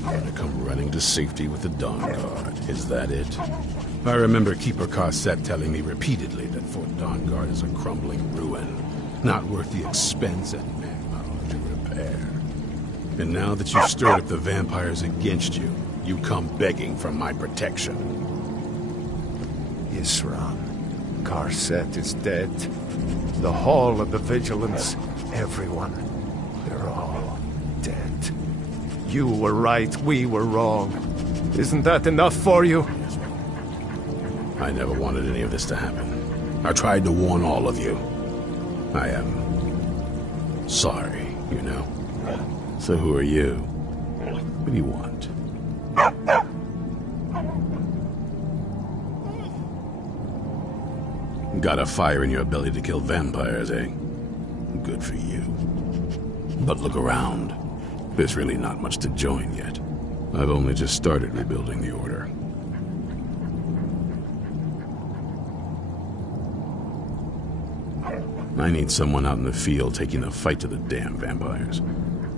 You want to come running to safety with the Dawn Guard, is that it? I remember Keeper Carset telling me repeatedly that Fort Dawn Guard is a crumbling ruin, not worth the expense and manpower to repair. And now that you've stirred up the vampires against you, you come begging for my protection. Isran, Carset is dead. The Hall of the Vigilance, everyone, they're all dead. You were right, we were wrong. Isn't that enough for you? I never wanted any of this to happen. I tried to warn all of you. I am sorry, you know. So who are you? What do you want? Got a fire in your belly to kill vampires, eh? Good for you. But look around. There's really not much to join yet. I've only just started rebuilding the Order. I need someone out in the field taking the fight to the damn vampires.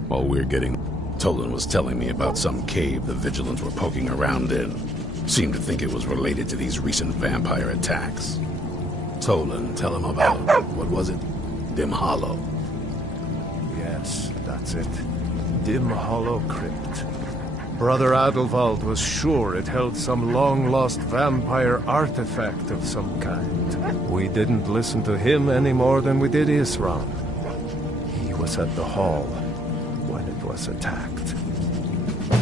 While we're getting... Tolan was telling me about some cave the Vigilants were poking around in. Seemed to think it was related to these recent vampire attacks. Tolan, tell him about... what was it? Dim Hollow. Yes, that's it. Dim Hollow Crypt. Brother Adelwald was sure it held some long-lost vampire artifact of some kind. We didn't listen to him any more than we did Isran. He was at the hall when it was attacked.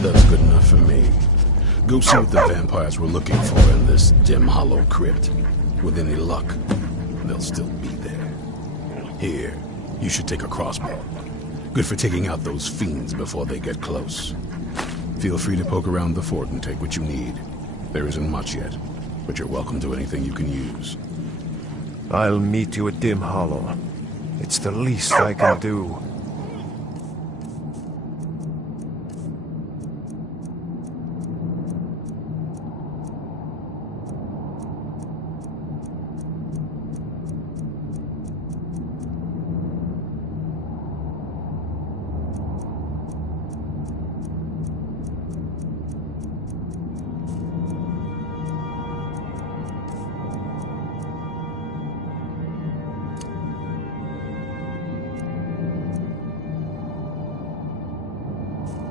That's good enough for me. Go see what the vampires were looking for in this Dim Hollow Crypt. With any luck, they'll still be there. Here, you should take a crossbow. Good for taking out those fiends before they get close. Feel free to poke around the fort and take what you need. There isn't much yet, but you're welcome to anything you can use. I'll meet you at Dim Hollow. It's the least I can do.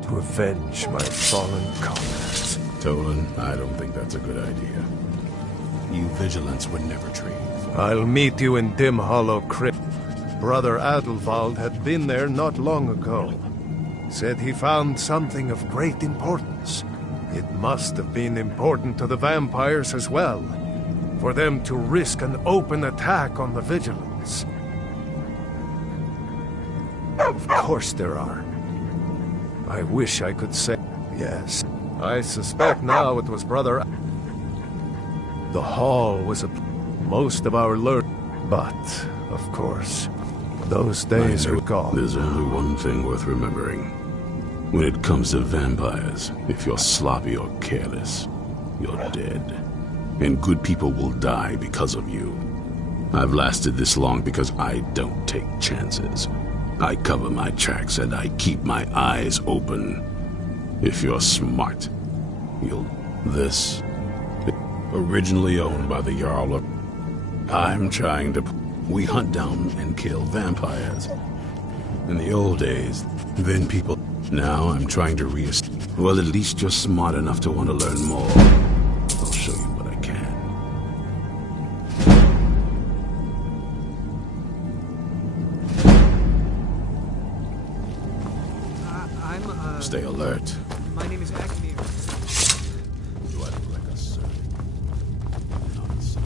To avenge my fallen comrades. Tolan, I don't think that's a good idea. You Vigilants would never trade. I'll meet you in Dim Hollow Crypt. Brother Adelwald had been there not long ago. Said he found something of great importance. It must have been important to the vampires as well, for them to risk an open attack on the Vigilants. Of course there are. I wish I could say yes. I suspect now it was Brother... The hall was most of our but, of course, those days are gone. There's only one thing worth remembering. When it comes to vampires, if you're sloppy or careless, you're dead. And good people will die because of you. I've lasted this long because I don't take chances. I cover my tracks and I keep my eyes open. If you're smart, you'll... This... Originally owned by the Jarl of... I'm trying to... We hunt down and kill vampires. In the old days, then people... Now I'm trying to Well, at least you're smart enough to want to learn more. I'll show you what I can. Stay alert. My name is Agnew. Do I look like a servant? Not a son.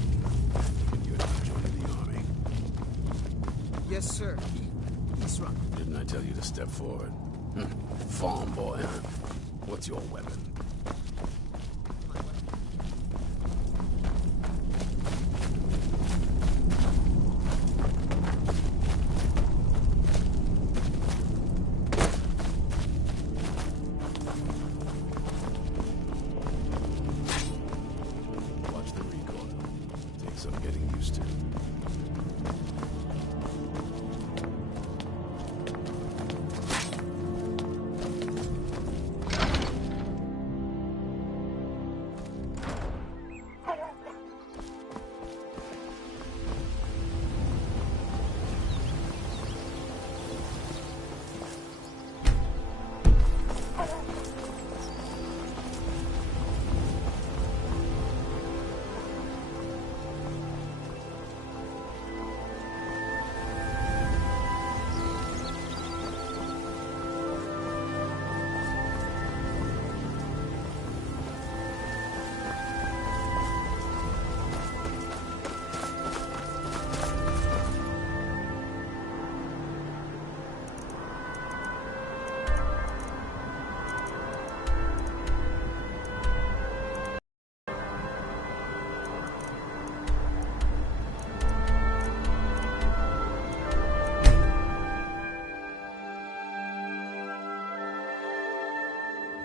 And you're not joining the army. Yes, sir. Isran. Didn't I tell you to step forward? Farm boy, huh? What's your weapon? Watch the recoil. Takes some getting used to.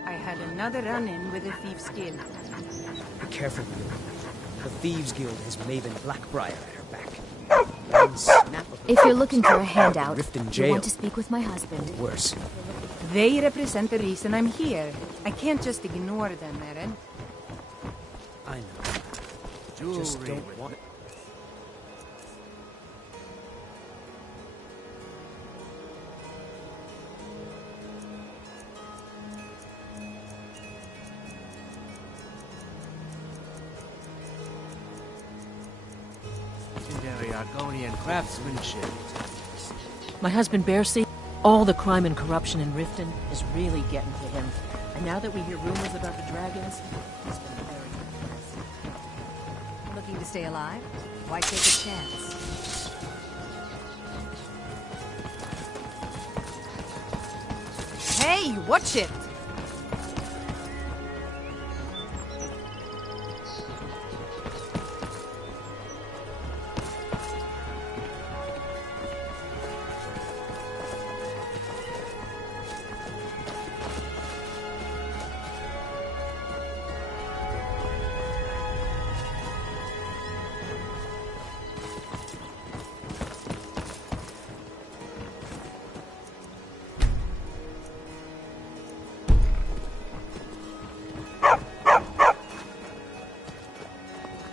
I had another run-in with the Thieves' Guild. Be careful, Will. The Thieves Guild has Maven Blackbriar at her back. One snap of her If you're looking for a handout, Rift in you jail. want to speak with my husband. Worse. They represent the reason I'm here. I can't just ignore them, Eren. I know. Just don't want... Legendary Argonian craftsmanship. My husband Bercy, all the crime and corruption in Riften is really getting to him. And now that we hear rumors about the dragons, he's been very depressed. Looking to stay alive? Why take a chance? Hey, watch it!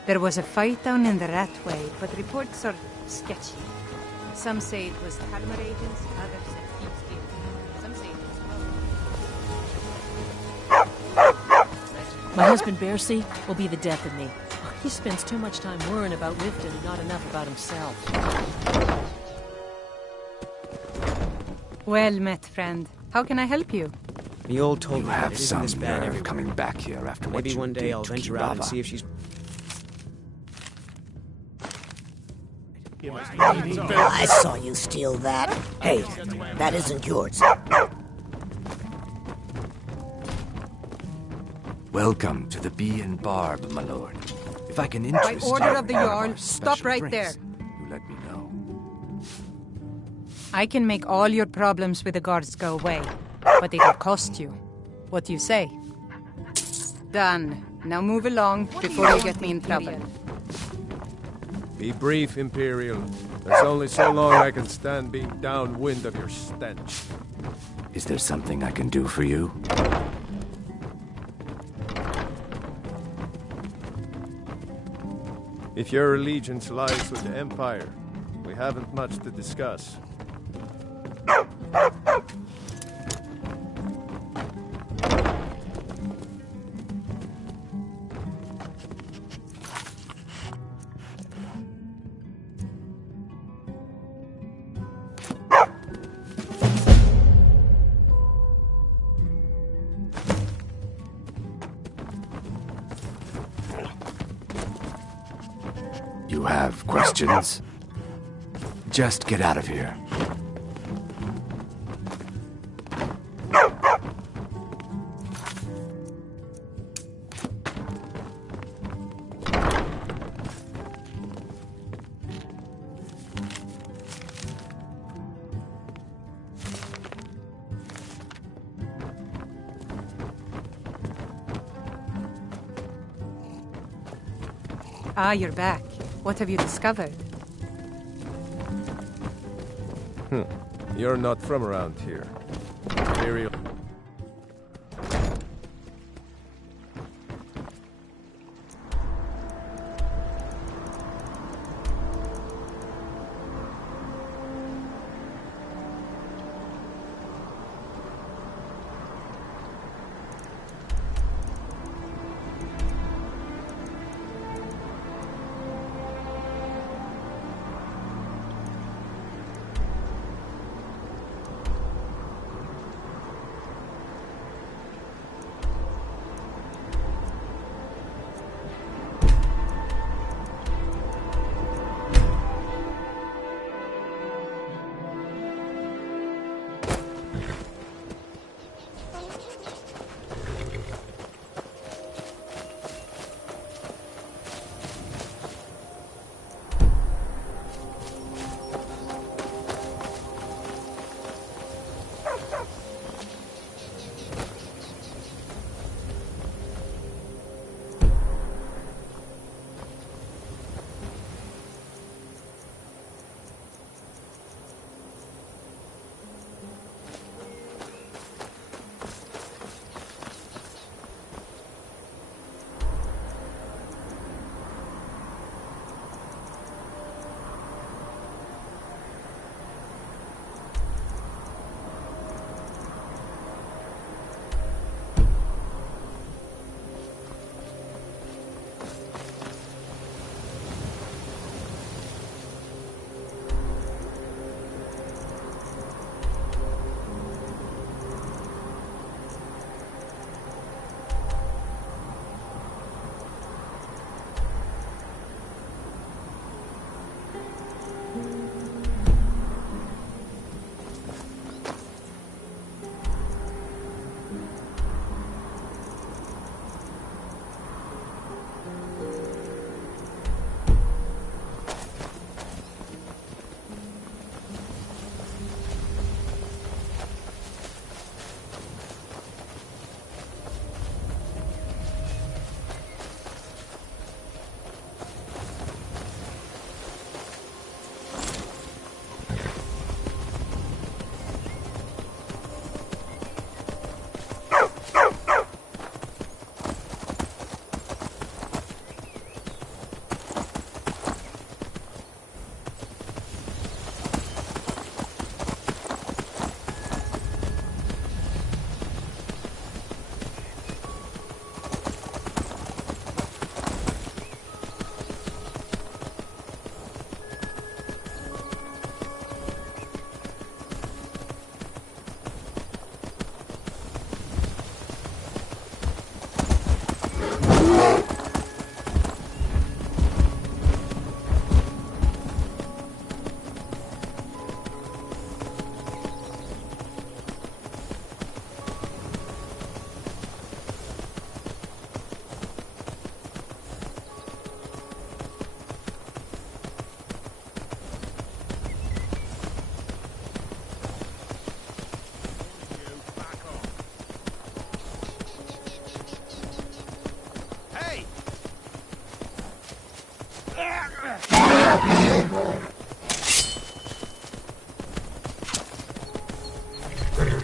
There was a fight down in the Ratway, but reports are sketchy. Some say it was Talmud agents, others said Thieves' Guild. Some say it was My husband Bercy will be the death of me. He spends too much time worrying about Riften and not enough about himself. Well met, friend. How can I help you? The old told You me that have it isn't some this bad nerve everywhere. coming back here after what Maybe you one day did I'll to venture out and Kirava. see if she's... I saw you steal that. Hey, that isn't yours. Welcome to the Bee and Barb, my lord. If I can interest order you of the in one Jarl, our stop special right drinks, there. You let me know. I can make all your problems with the guards go away, but it'll cost you. What do you say? Done. Now move along before you get me in trouble. Be brief, Imperial. There's only so long I can stand being downwind of your stench. Is there something I can do for you? If your allegiance lies with the Empire, we haven't much to discuss. You have questions? Just get out of here. Ah, you're back. What have you discovered? You're not from around here. Imperial.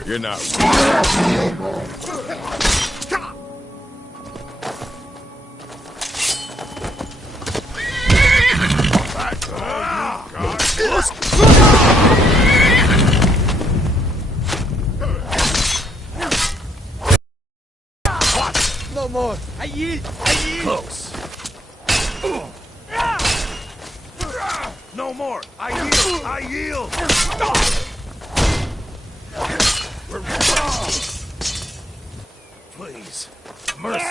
You're not. No more. I yield. I yield. Close. No more. I yield. I yield. Please. Mercy.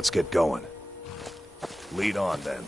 Let's get going. Lead on, then.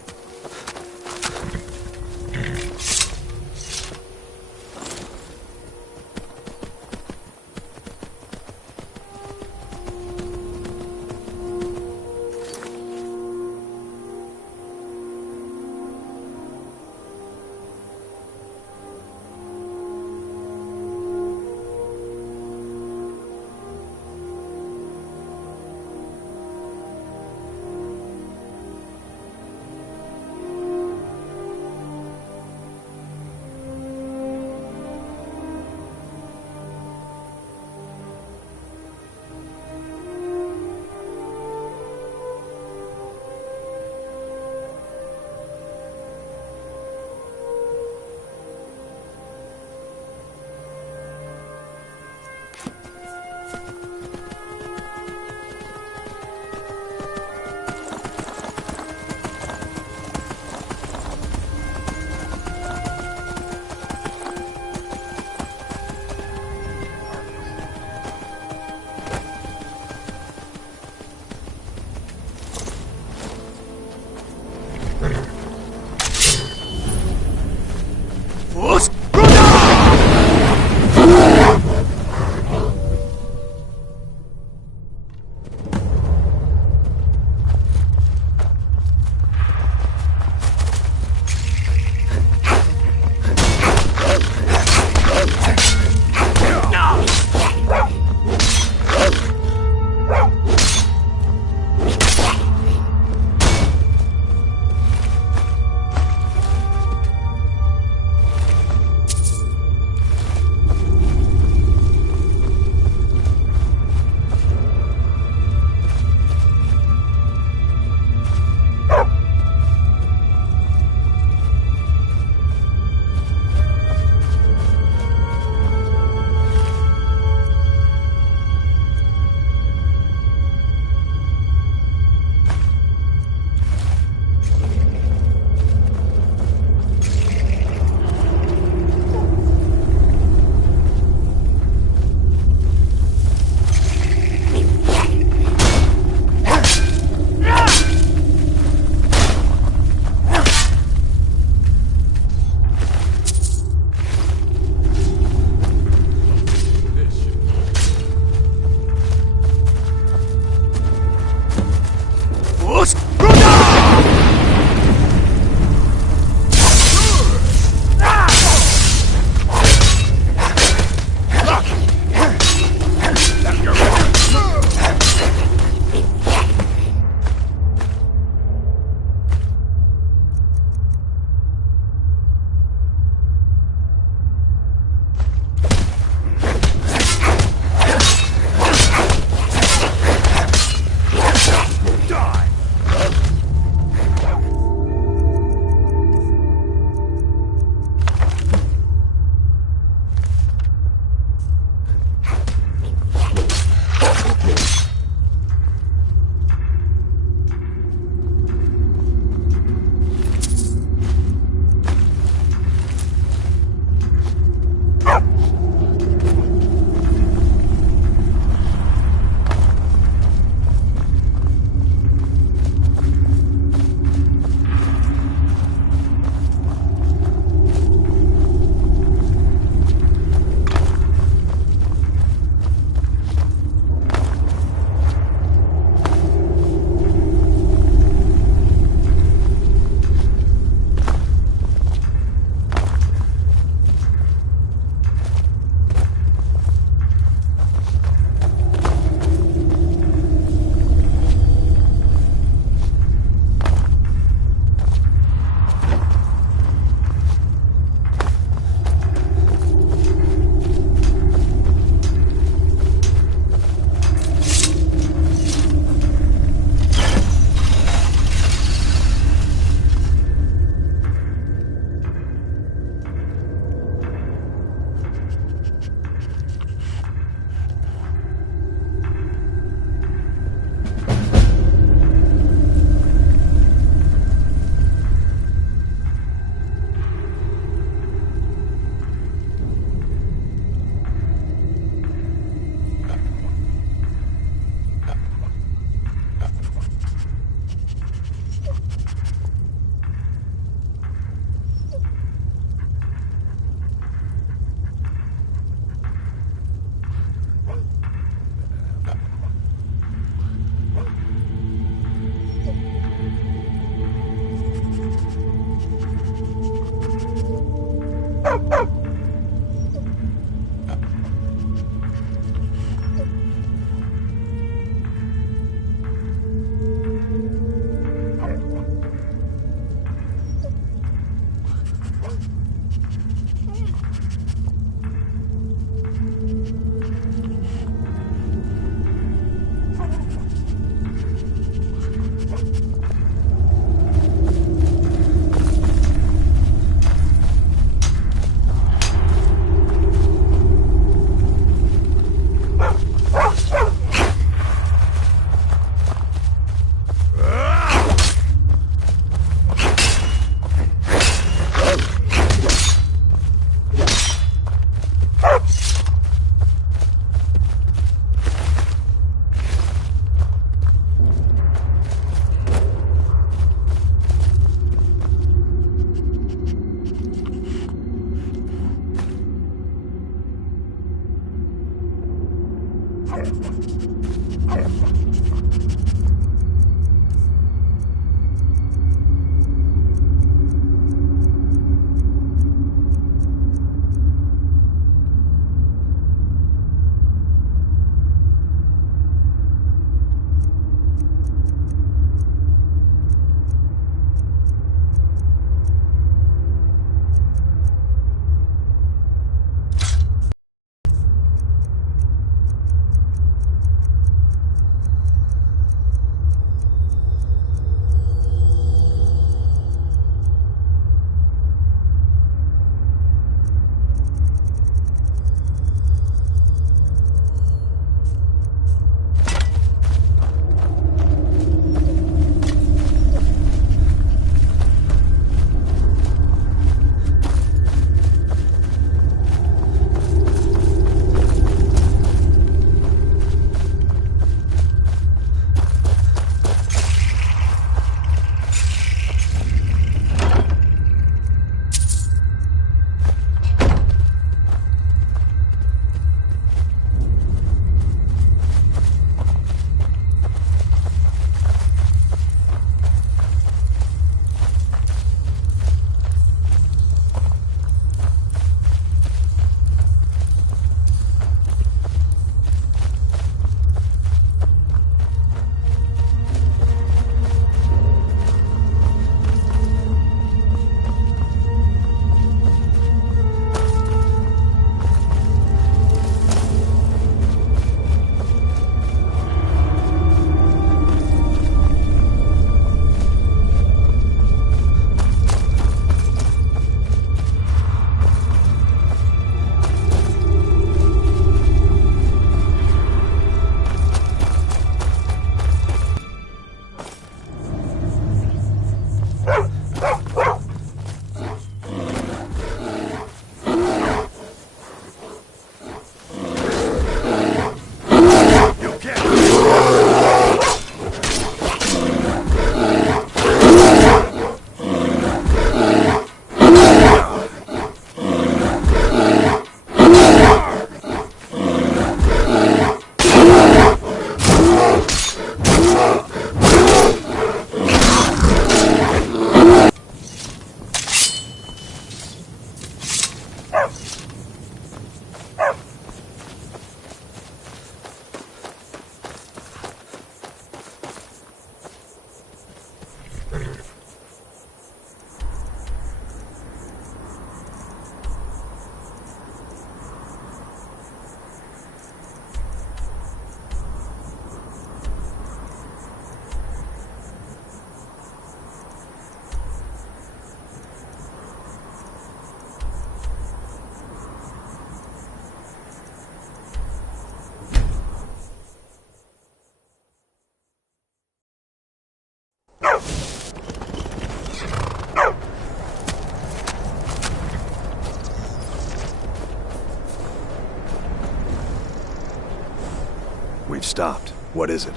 We've stopped. What is it?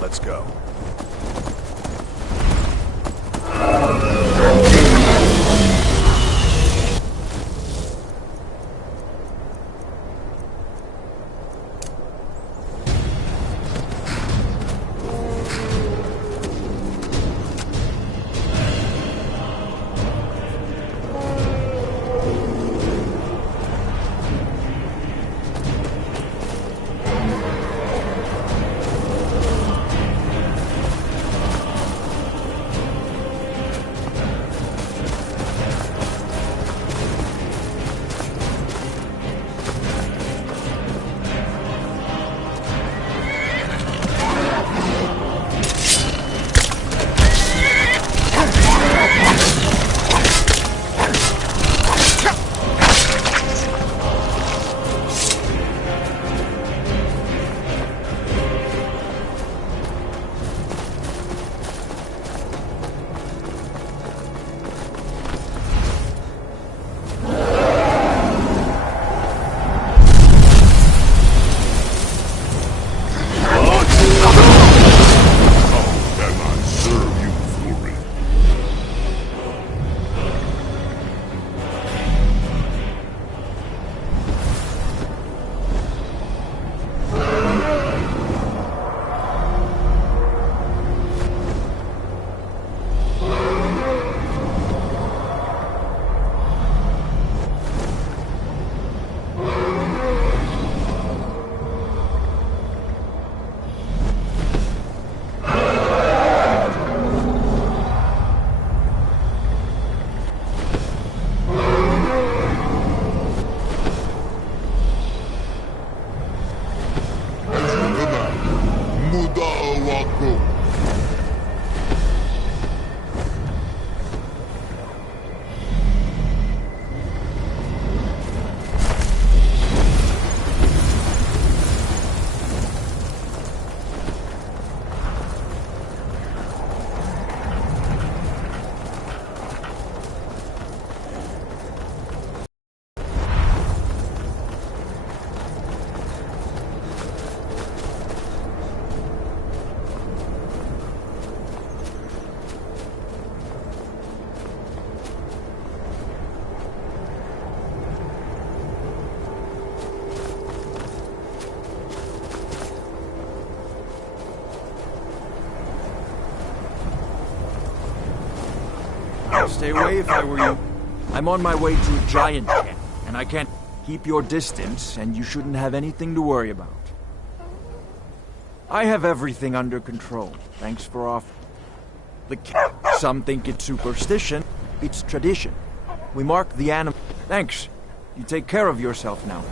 Let's go. Stay away if I were you. I'm on my way to a giant camp, and I can't keep your distance, and you shouldn't have anything to worry about. I have everything under control. Thanks for offering. The camp. Some think it's superstition. It's tradition. We mark the animal. Thanks. You take care of yourself now.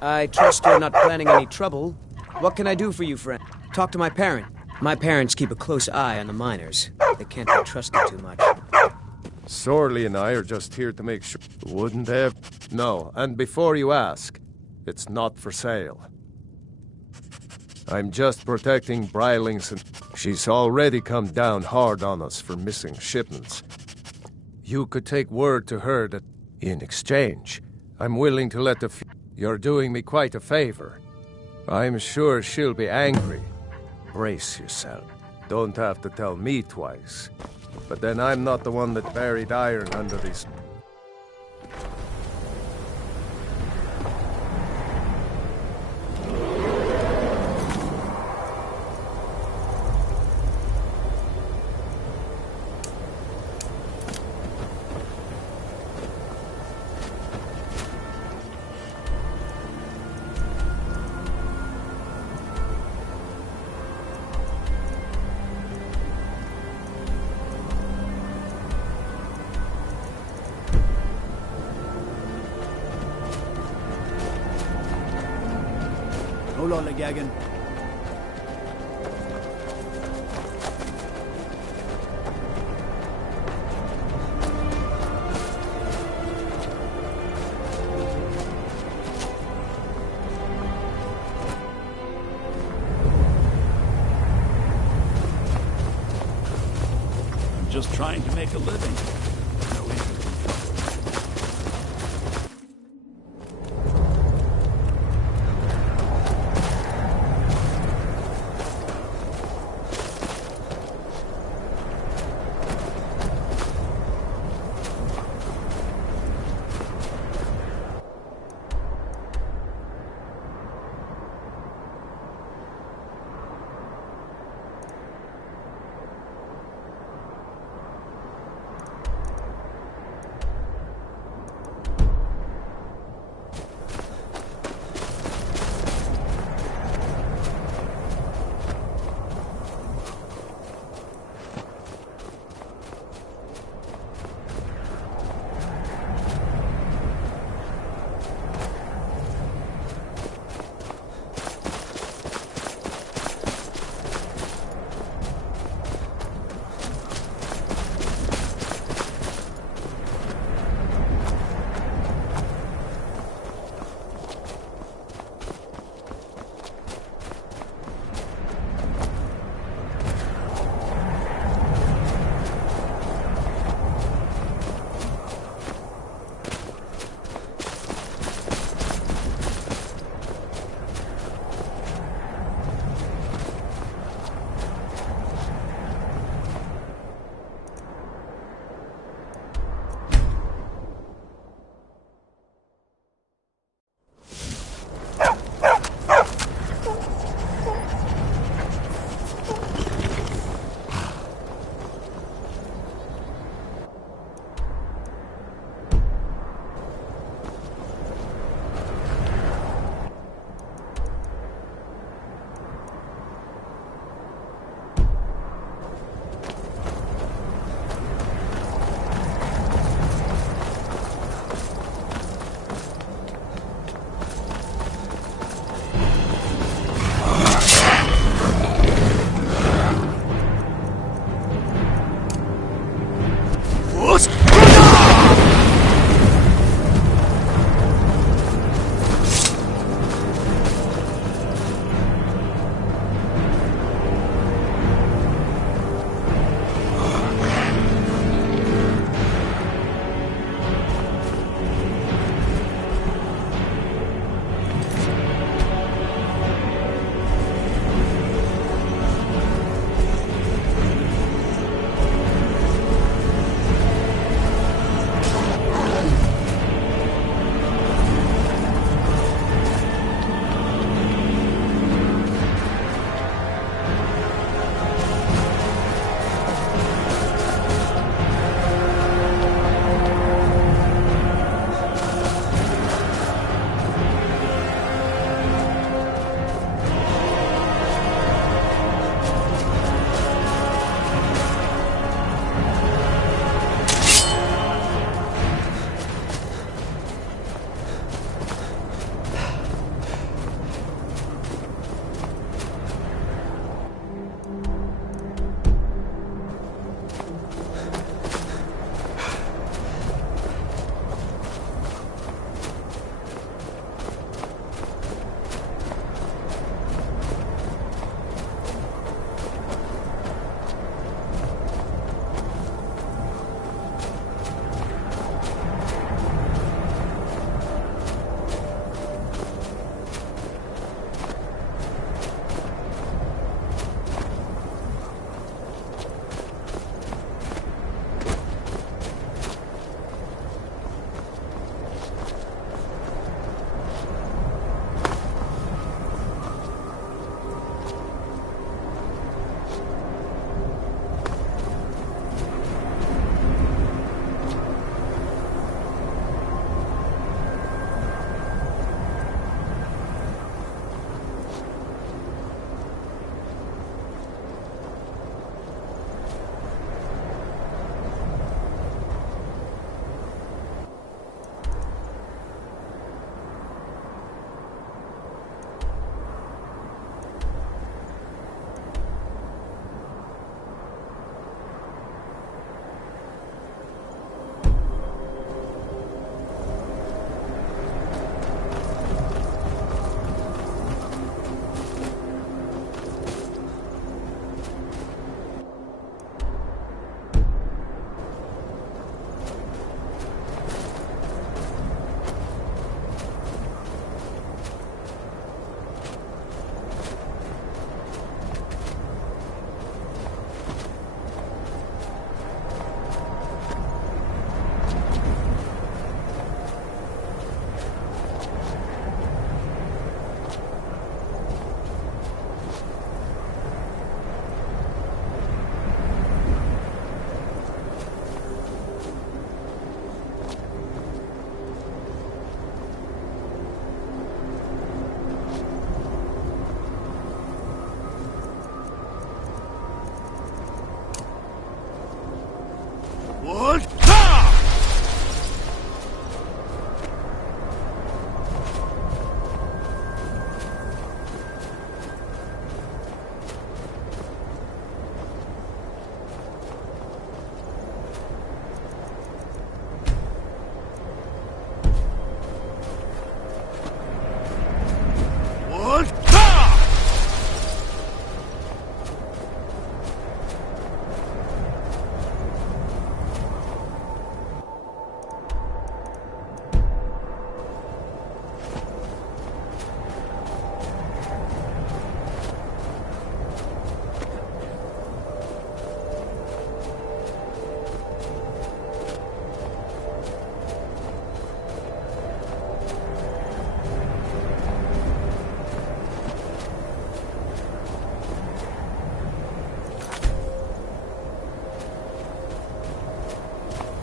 I trust you're not planning any trouble. What can I do for you, friend? Talk to my parent. My parents keep a close eye on the miners. They can't be trusted too much. Sorley and I are just here to make sure. Wouldn't have. No, and before you ask, it's not for sale. I'm just protecting Brylings, and she's already come down hard on us for missing shipments. You could take word to her that, in exchange, I'm willing to let the... You're doing me quite a favor. I'm sure she'll be angry. Brace yourself. Don't have to tell me twice. But then I'm not the one that buried iron under these... Ulolagagan. Just trying to make a living.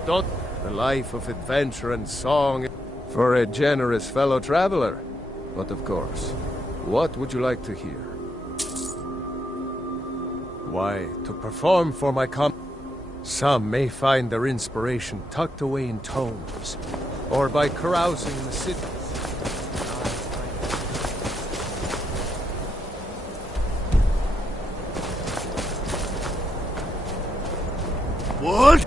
Don't a life of adventure and song for a generous fellow traveler. But of course, what would you like to hear? Why, to perform for my Some may find their inspiration tucked away in tomes, or by carousing in the city. What?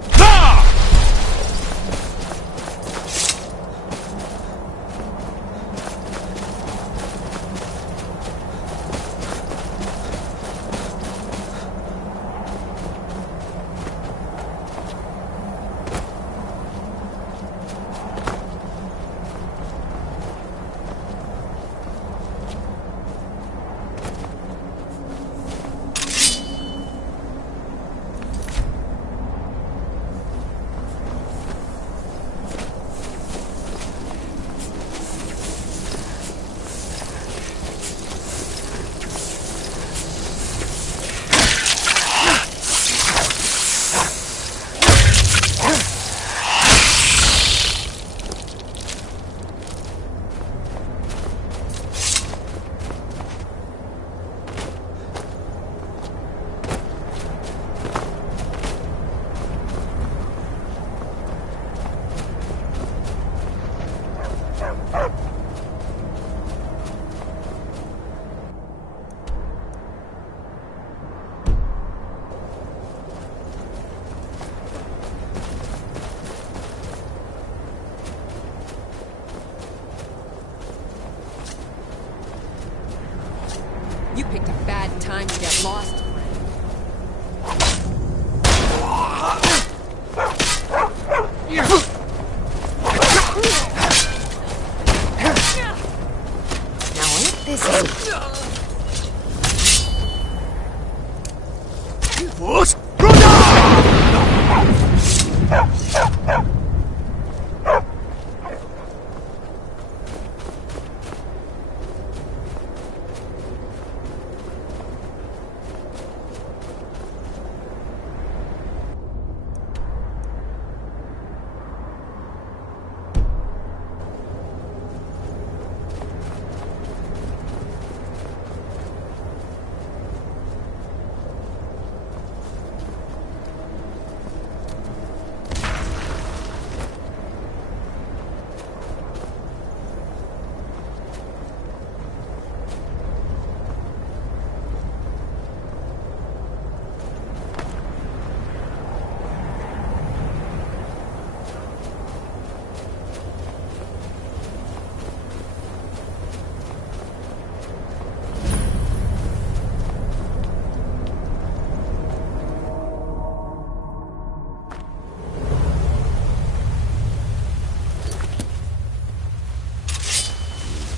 You picked a bad time to get lost. Now if this is... What?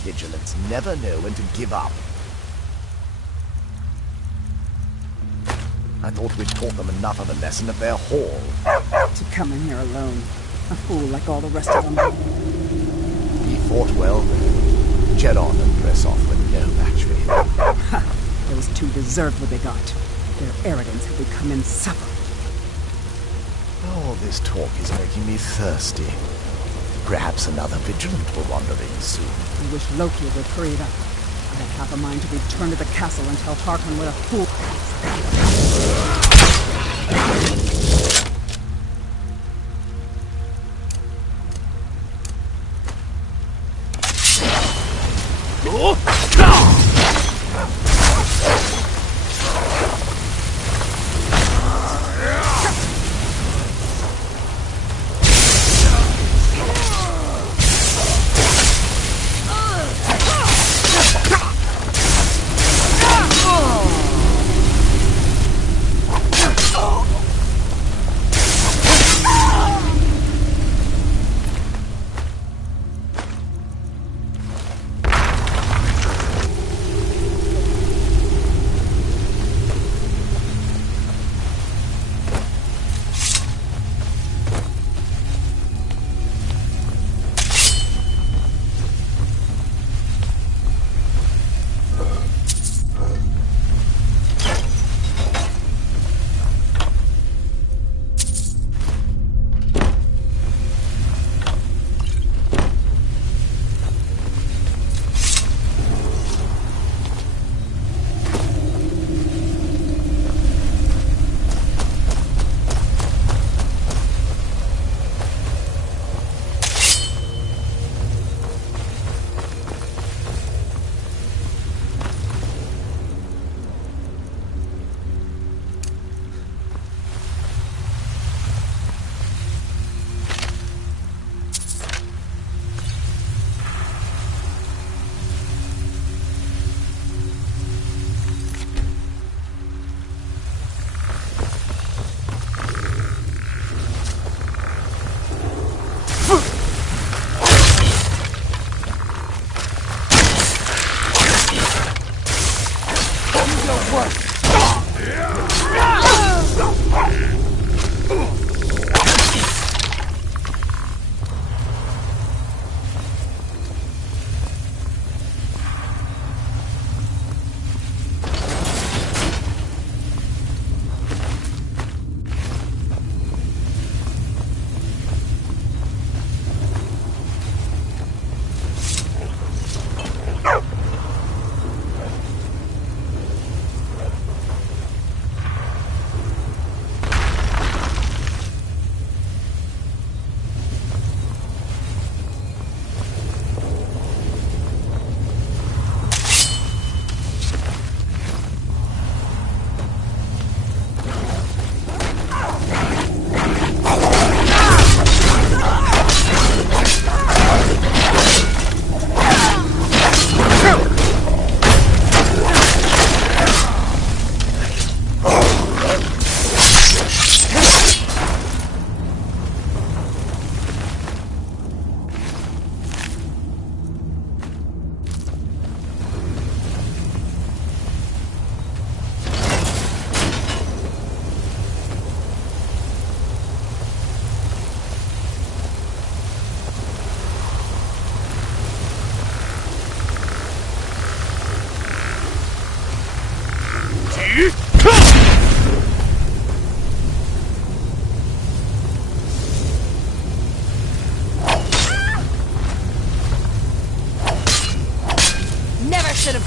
Vigilants never know when to give up. I thought we'd taught them enough of a lesson at their hall. To come in here alone. A fool like all the rest of them. He fought well. Jet on and press off when no match for him. Ha! Those two deserved what they got. Their arrogance had become insufferable. All this talk is making me thirsty. Perhaps another vigilant will wander in soon. I wish Loki would hurry it up. I have half a mind to return to the castle and tell Harkon what a fool...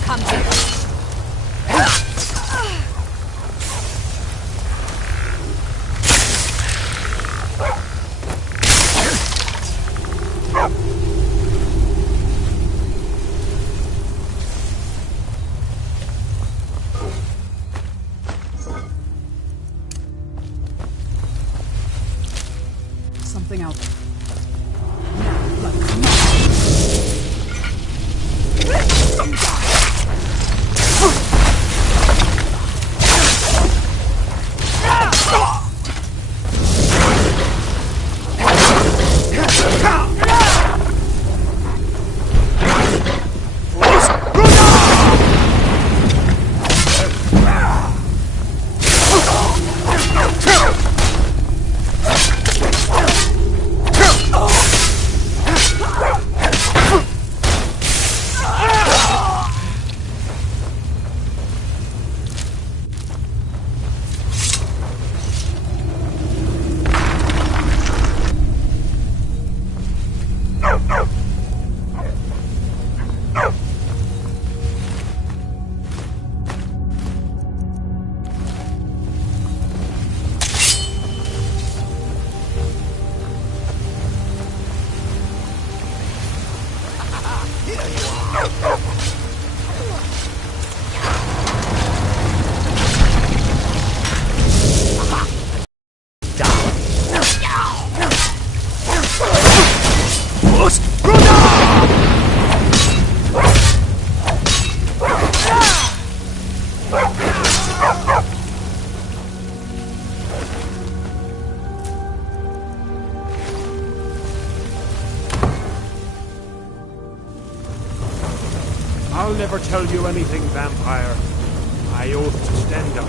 Come get it. Something out there. I'll never tell you anything, vampire. I oath to Stendar.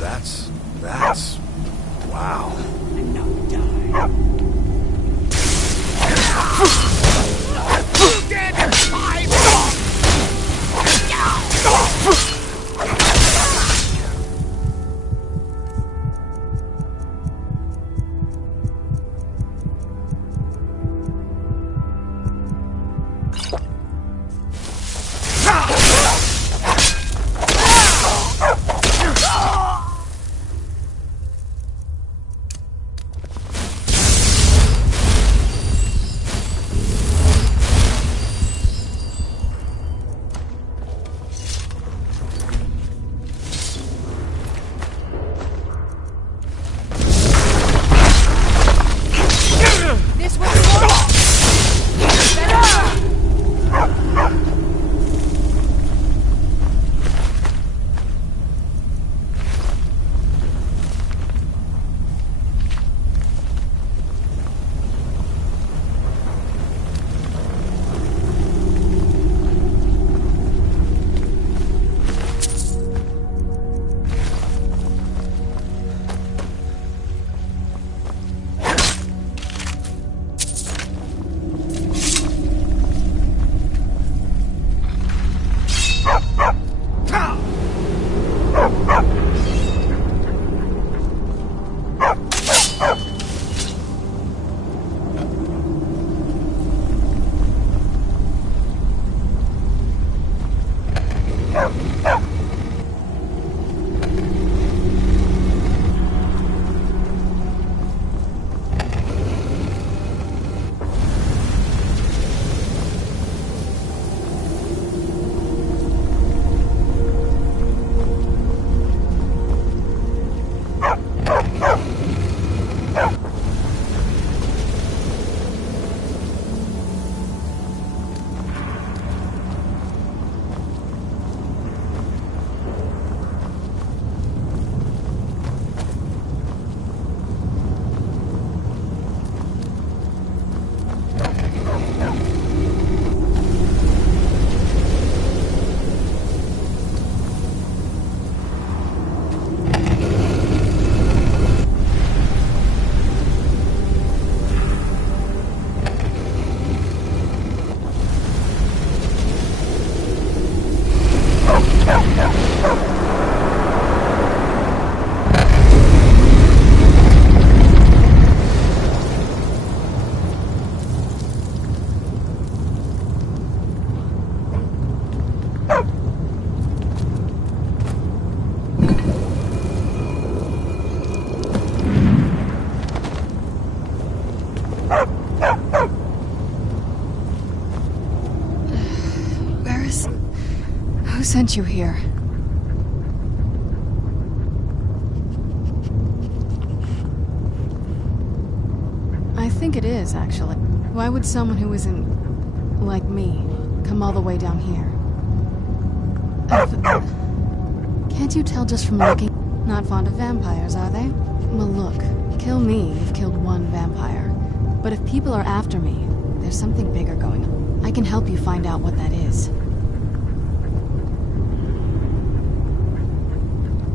That's... wow. And now die. You Who sent you here? I think it is, actually. Why would someone who isn't like me come all the way down here? Can't you tell just from looking? Not fond of vampires, are they? Well, look. Kill me, you've killed one vampire. But if people are after me, there's something bigger going on. I can help you find out what that is.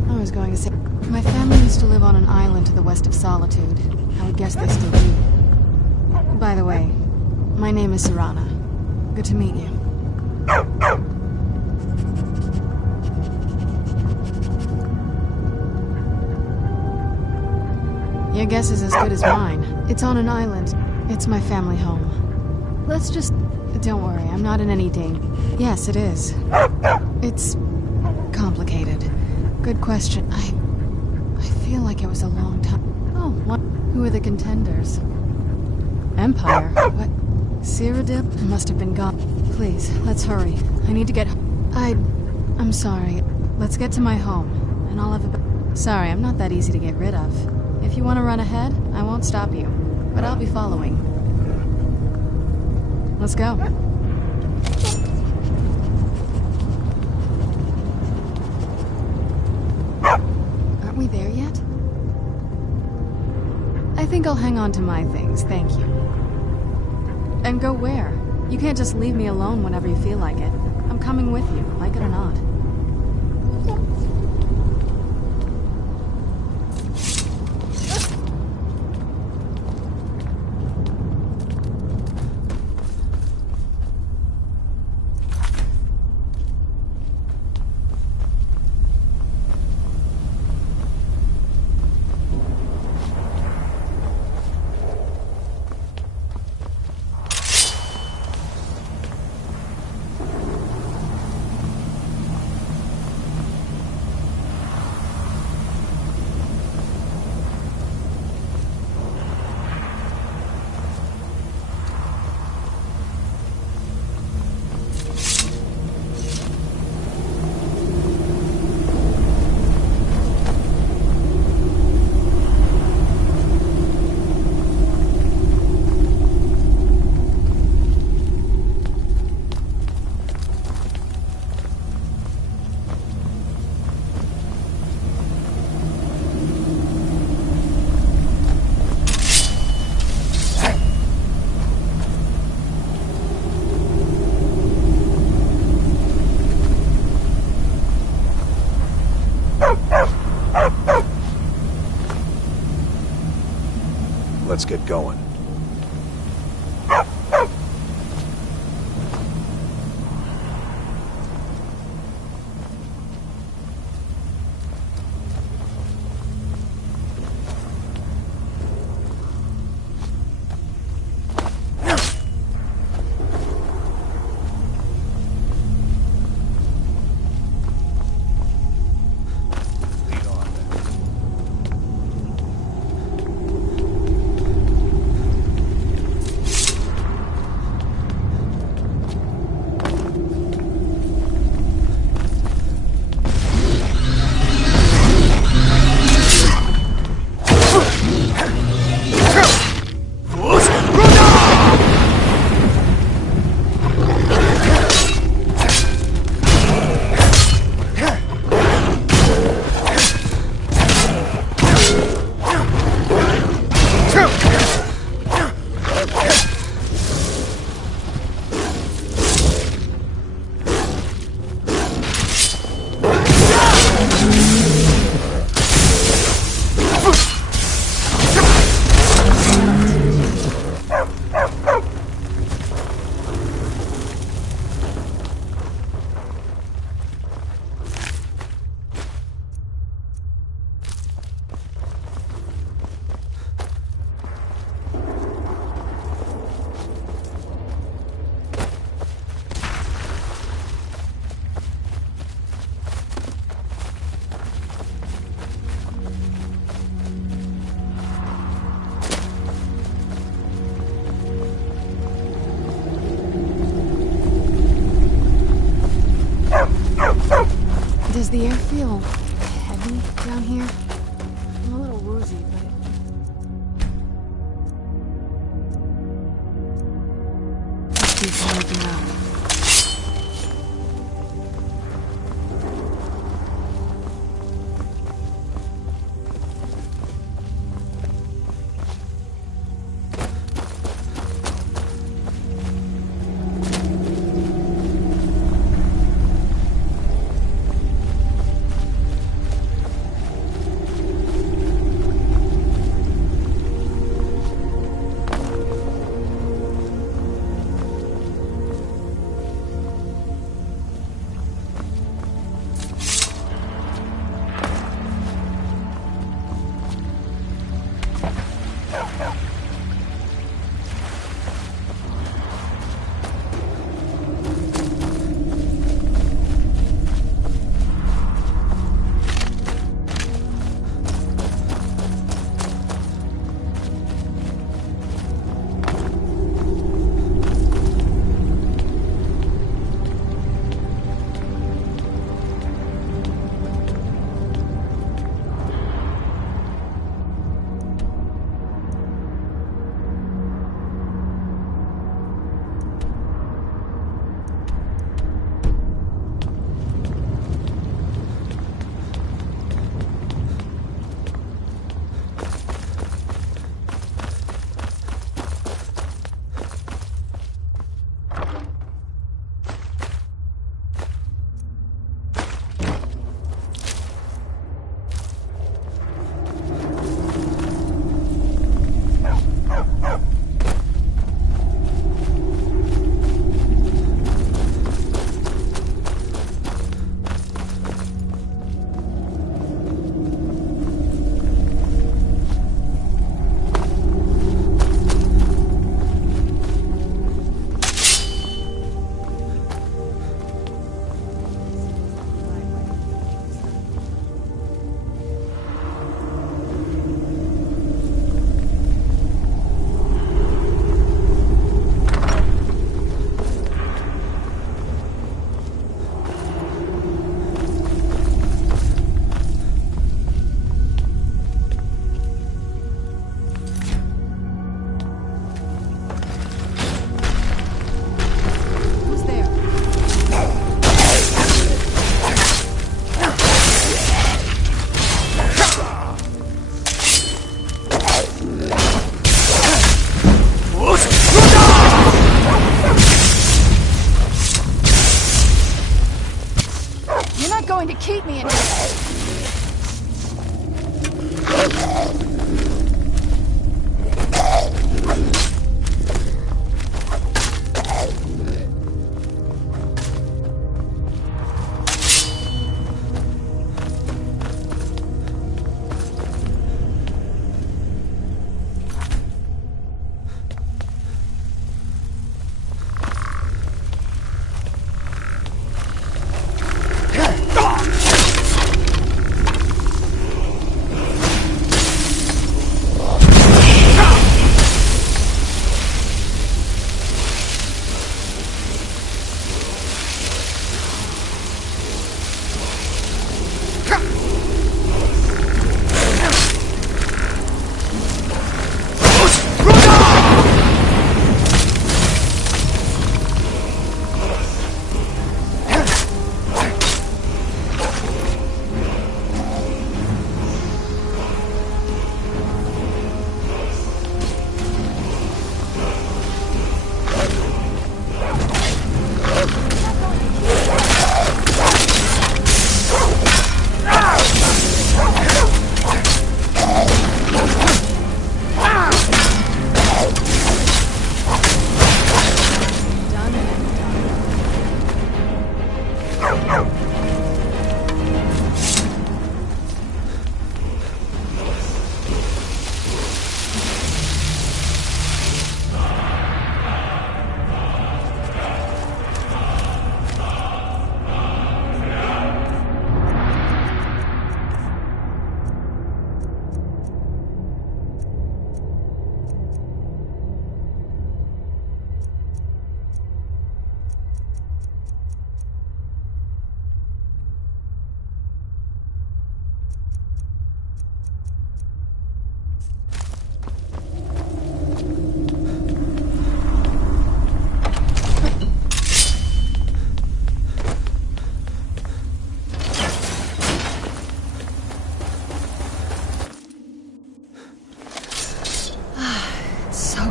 I was going to say, my family used to live on an island to the west of Solitude. I would guess they still do. By the way, my name is Serana. Good to meet you. Your guess is as good as mine. It's on an island. It's my family home. Let's just... Don't worry, I'm not in any danger. Yes, it is. It's... complicated. Good question. I feel like it was a long time... Oh, what? Who are the contenders? Empire? What? Cyrodiil must have been gone. Please, let's hurry. I need to get... I'm sorry. Let's get to my home, and I'll have a... Sorry, I'm not that easy to get rid of. If you want to run ahead, I won't stop you. But I'll be following. Let's go. Aren't we there yet? I think I'll hang on to my things, thank you. And go where? You can't just leave me alone whenever you feel like it. I'm coming with you, like it or not. Let's get going. Does the air feel heavy down here? I'm a little woozy, but it keeps waking up. Going to keep me in here.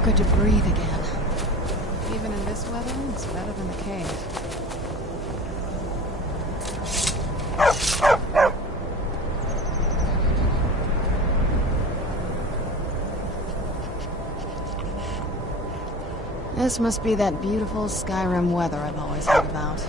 good to breathe again. Even in this weather, it's better than the cave. This must be that beautiful Skyrim weather I've always heard about.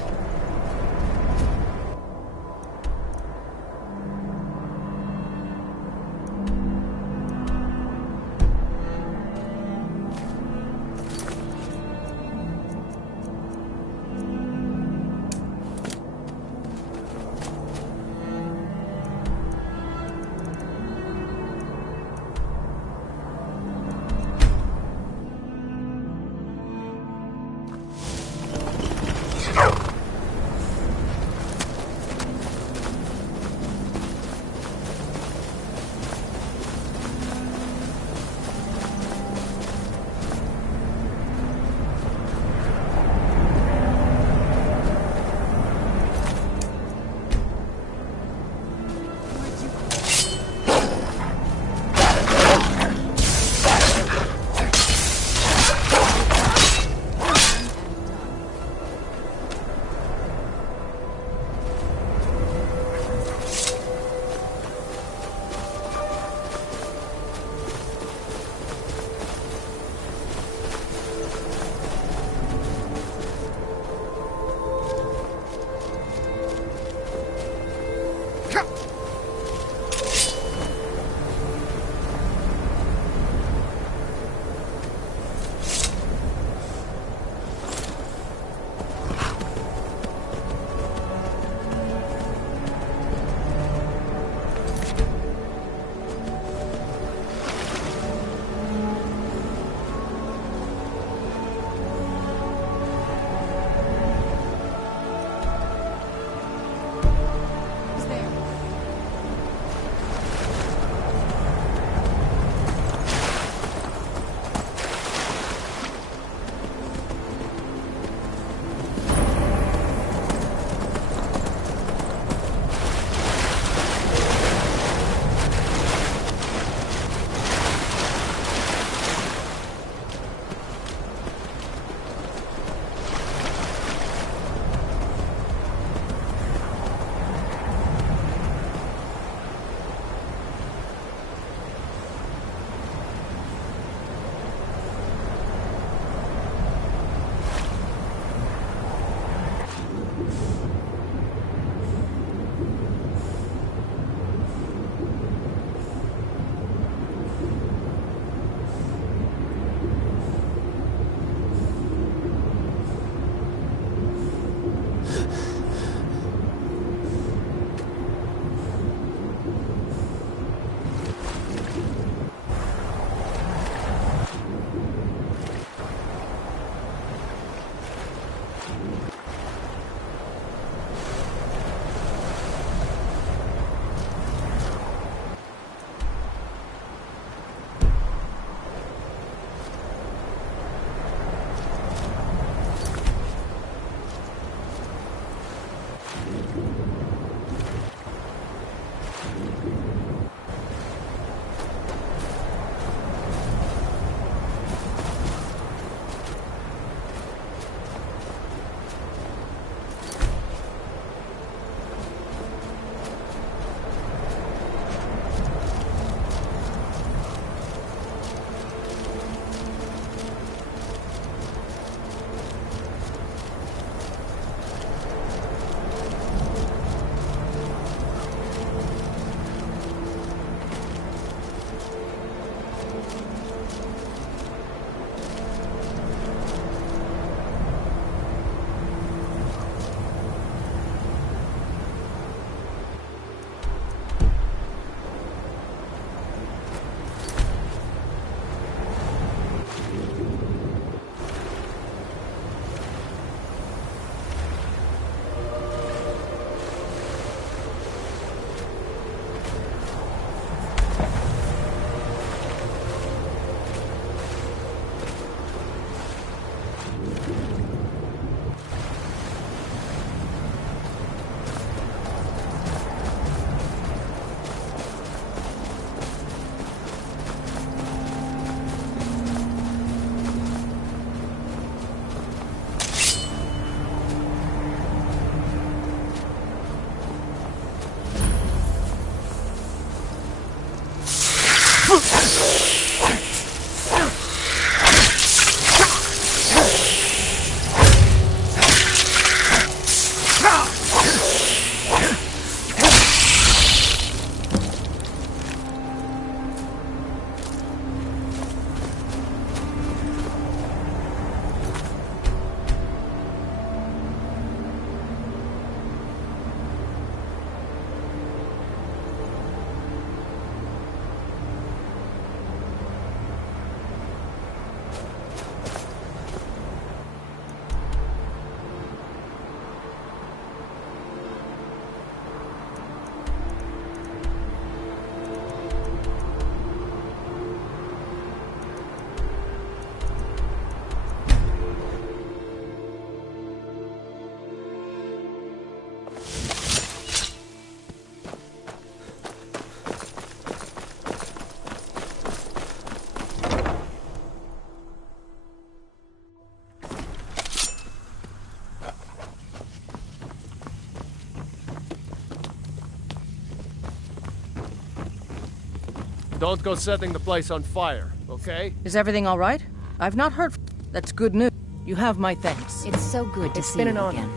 Don't go setting the place on fire, okay? Is everything all right? I've not heard. That's good news. You have my thanks. It's so good to It's see been you an honor. again.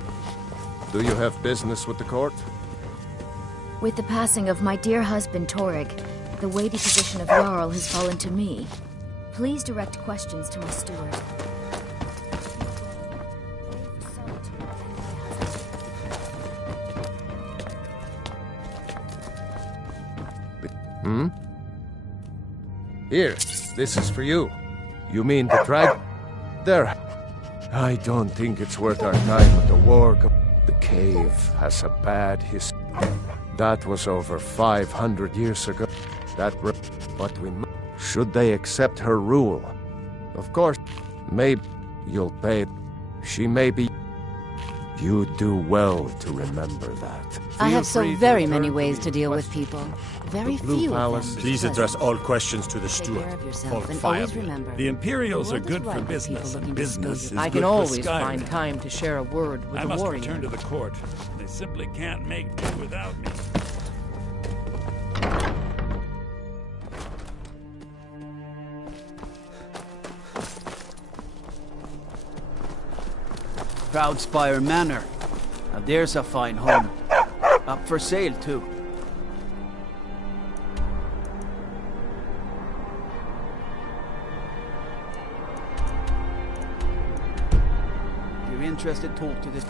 Do you have business with the court? With the passing of my dear husband Torrig, the weighty position of Jarl has fallen to me. Please direct questions to my steward. Hmm? Here, this is for you. You mean the drag... There. I don't think it's worth our time with the war. The cave has a bad history. That was over 500 years ago. But should they accept her rule? Of course, maybe you'll pay. She may be... You do well to remember that. I have so free to very return many to ways these to deal with people. Very The Blue few Palace. of them. Please address all questions to the Take steward. care of yourself Called and Fire. always remember. The Imperials the are world good is for ripe with business, people and looking to steal business is I good can for always Skyrim. find time to share a word with I the must warrior. return to the court. They simply can't make do without me. Proudspire Manor. Now there's a fine home. Up for sale, too. If you're interested, talk to this...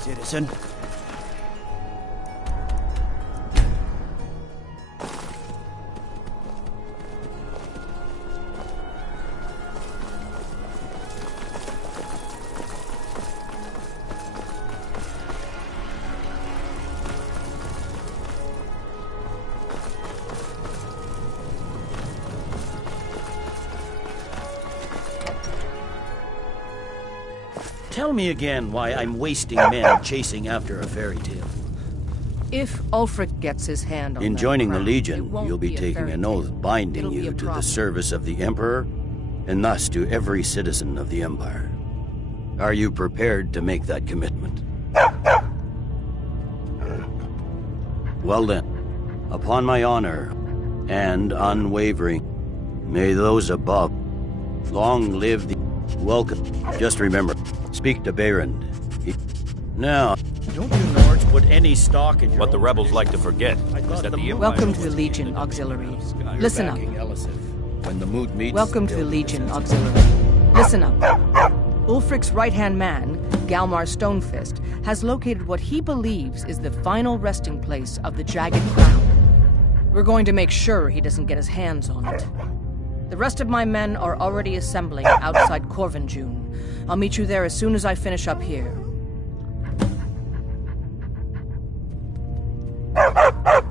Citizen. Tell me again why I'm wasting men chasing after a fairy tale. If Ulfric gets his hand on In that joining the crown, Legion, it won't you'll be a taking fairy an tale. oath binding It'll be you a to the problem. service of the Emperor, and thus to every citizen of the Empire. Are you prepared to make that commitment? Well then, upon my honor and unwavering, may those above long live the welcome. Just remember, speak to Behrend. Now, don't you Nords put any stock in your What the rebels like to forget is that the Empire... Welcome to the Legion Auxiliary. Listen up. When the mood meets, Welcome to the Legion Auxiliary. Listen up. Ulfric's right-hand man, Galmar Stonefist, has located what he believes is the final resting place of the Jagged Crown. We're going to make sure he doesn't get his hands on it. The rest of my men are already assembling outside Corvinjune. I'll meet you there as soon as I finish up here.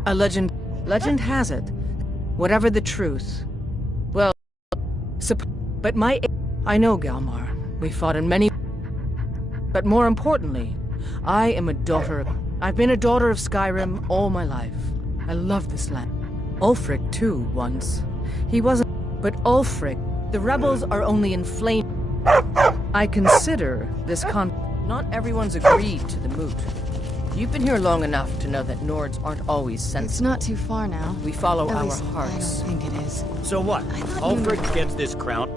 A legend has it, whatever the truth. Well, but I know Galmar. We fought in many... But more importantly, I am a daughter... I've been a daughter of Skyrim all my life. I love this land. Ulfric, too, once. He wasn't... But Ulfric, the rebels are only inflamed. I consider this Not everyone's agreed to the moot. You've been here long enough to know that Nords aren't always sensible. It's not too far now. We follow At our least, hearts. I don't think it is. So what? Ulfric gets this crown.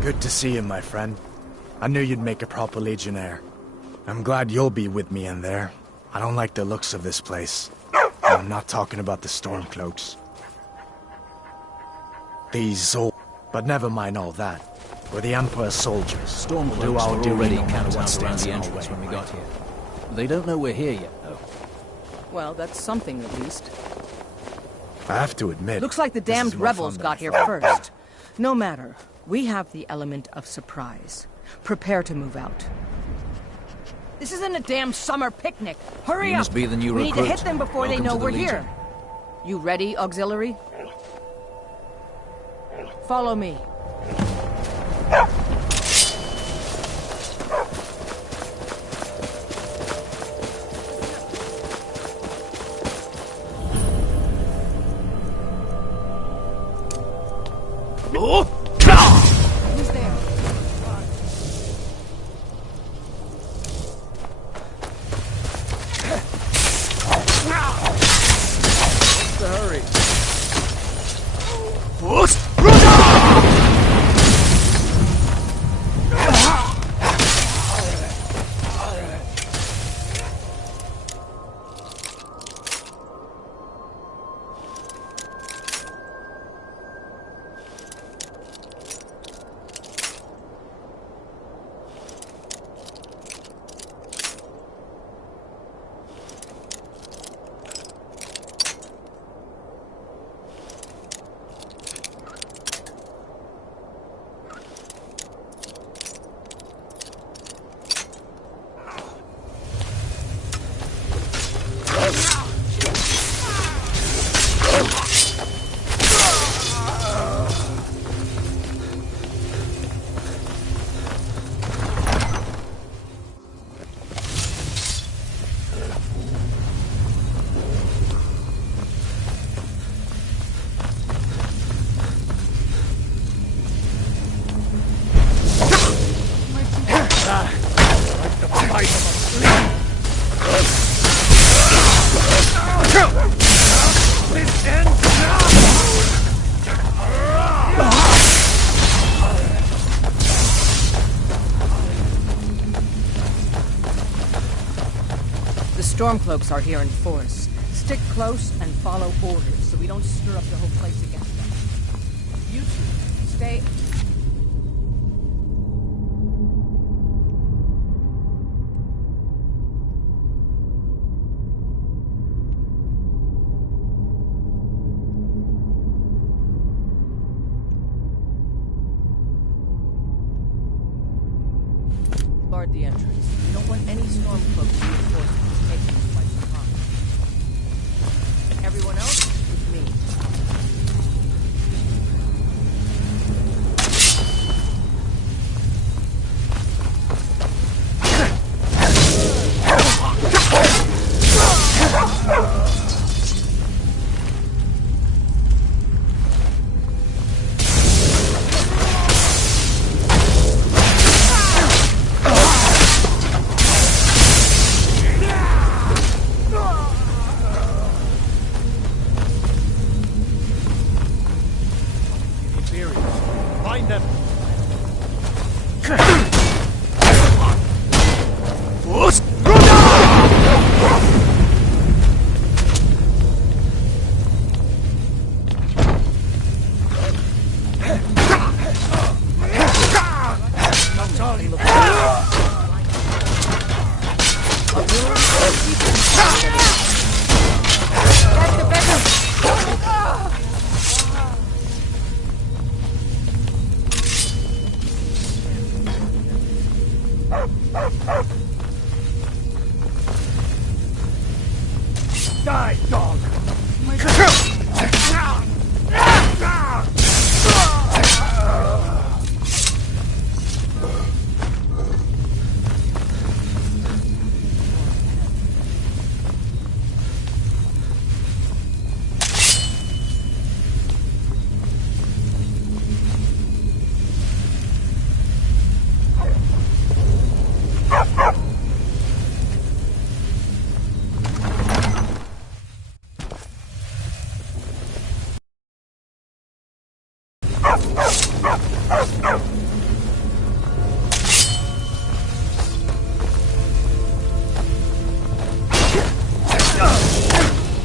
Good to see you, my friend. I knew you'd make a proper legionnaire. I'm glad you'll be with me in there. I don't like the looks of this place. And I'm not talking about the Stormcloaks. These old... But never mind all that. We're the Emperor's soldiers. Stormcloaks Do our were duty already no matter camped what out around stands the in our entrance way. when we got here. They don't know we're here yet, though. Well, that's something at least. I have to admit... Looks like the this damned is more rebels fun got than here I thought. first. No matter. We have the element of surprise. Prepare to move out. This isn't a damn summer picnic. Hurry You up! must be the new We need to recruit. hit them before Welcome they know to the we're Legion. here. You ready, Auxiliary? Follow me. Who's there? Stormcloaks are here in force. Stick close and follow orders so we don't stir up the whole place against them. You two, stay... Guard the entrance. We don't want any Stormcloaks reinforcements taking us by surprise. Everyone else, with me. Find them! Die, dog!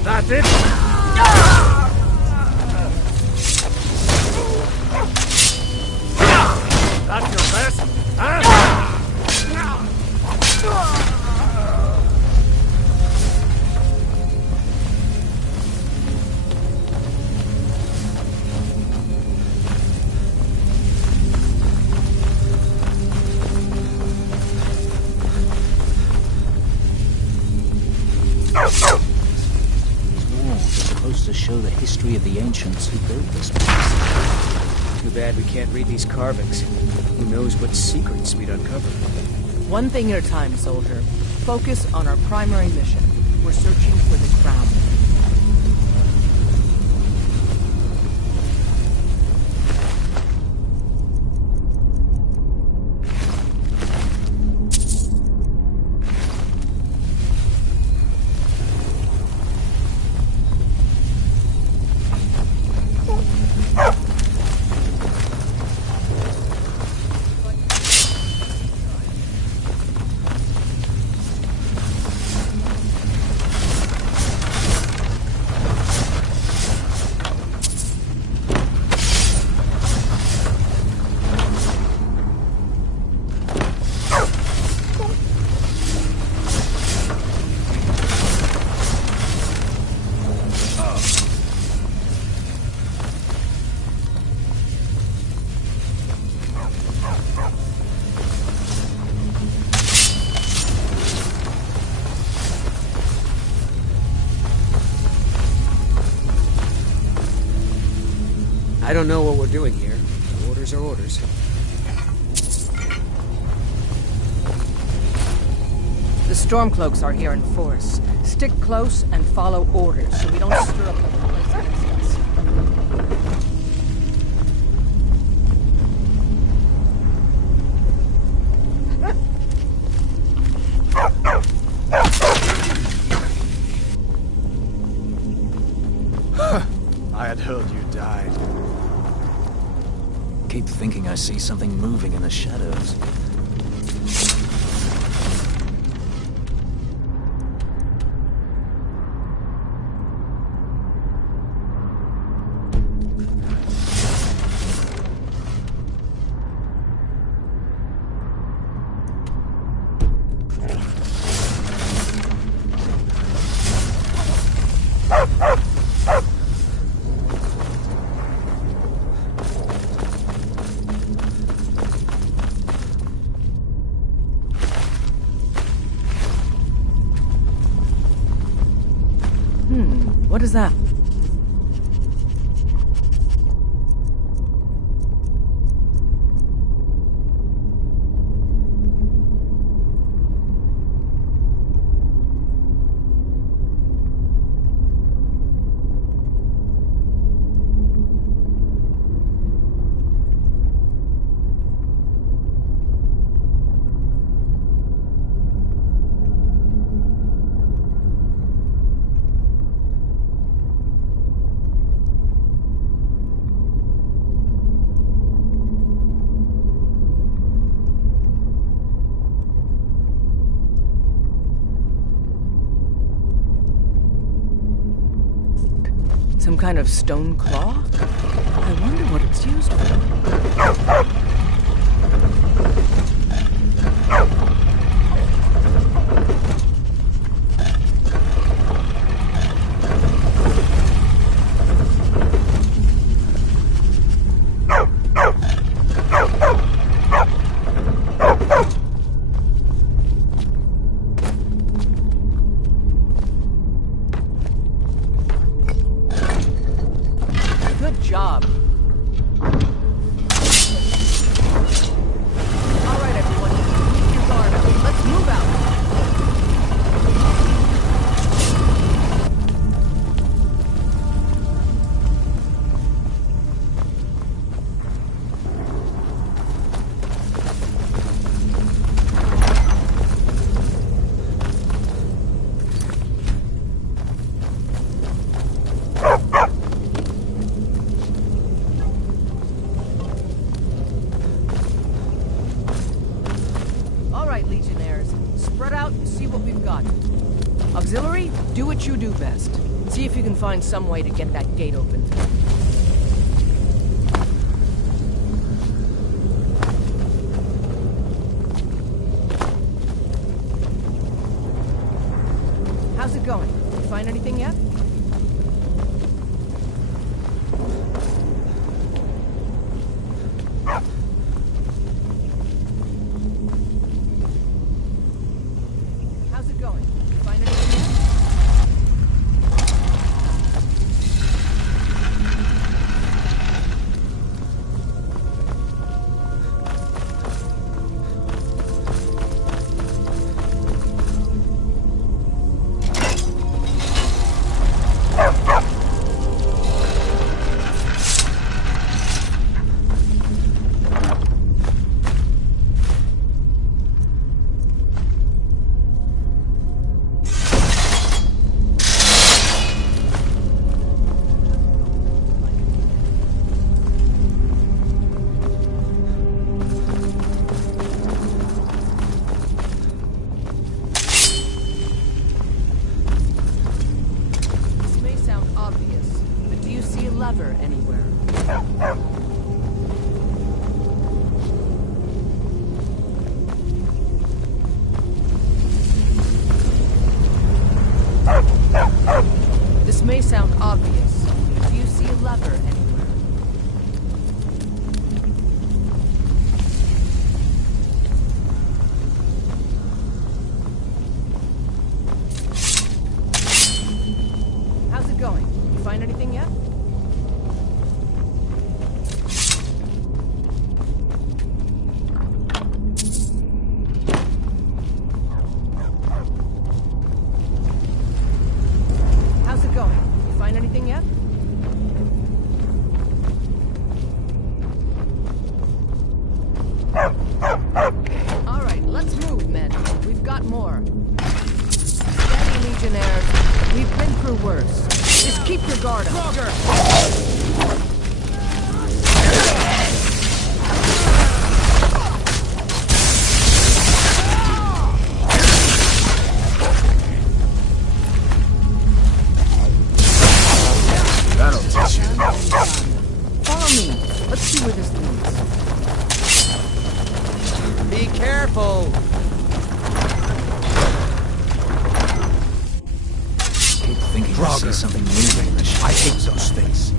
That's it? That's your best? Huh? Supposed to show the history of the ancients who built this place. Too bad we can't read these carvings. Who knows what secrets we'd uncover. One thing at a time, soldier. Focus on our primary mission. We're searching for the crown. I don't know what we're doing here. Orders are orders. The Stormcloaks are here in force. Stick close and follow orders so we don't stir up the whole place against us. I had heard you died. Keep thinking I see something moving in the shadows. What is that? Some kind of stone claw? I wonder what it's used for. Job. All right, everyone. Keep your guard up. Let's move out. Legionnaires, spread out and see what we've got. Auxiliary, do what you do best. See if you can find some way to get that gate open. How's it going? You find anything yet? Anywhere. This may sound obvious, but do you see a lever anywhere? How's it going? You find anything yet? find anything yet? All right, let's move, men. We've got more. Steady, Legionnaires. We've been through worse. Just keep your guard up. That'll teach you. Follow me. Let's see where this leads. Be careful! I keep thinking I see something moving. I hate those things.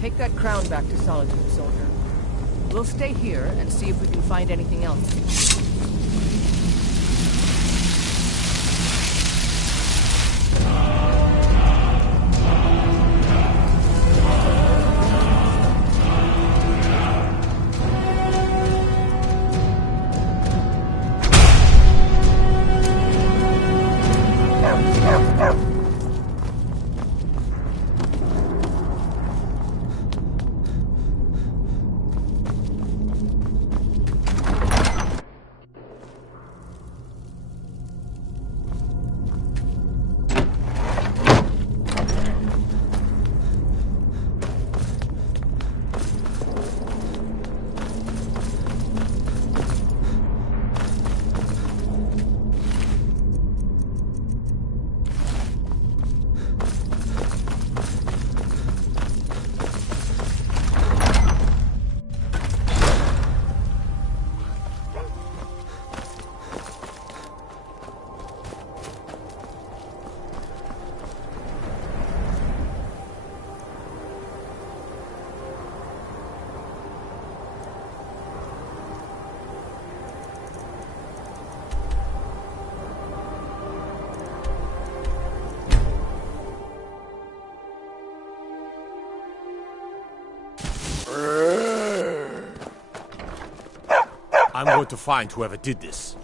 Take that crown back to Solitude, soldier. We'll stay here and see if we can find anything else. I'm going to find whoever did this.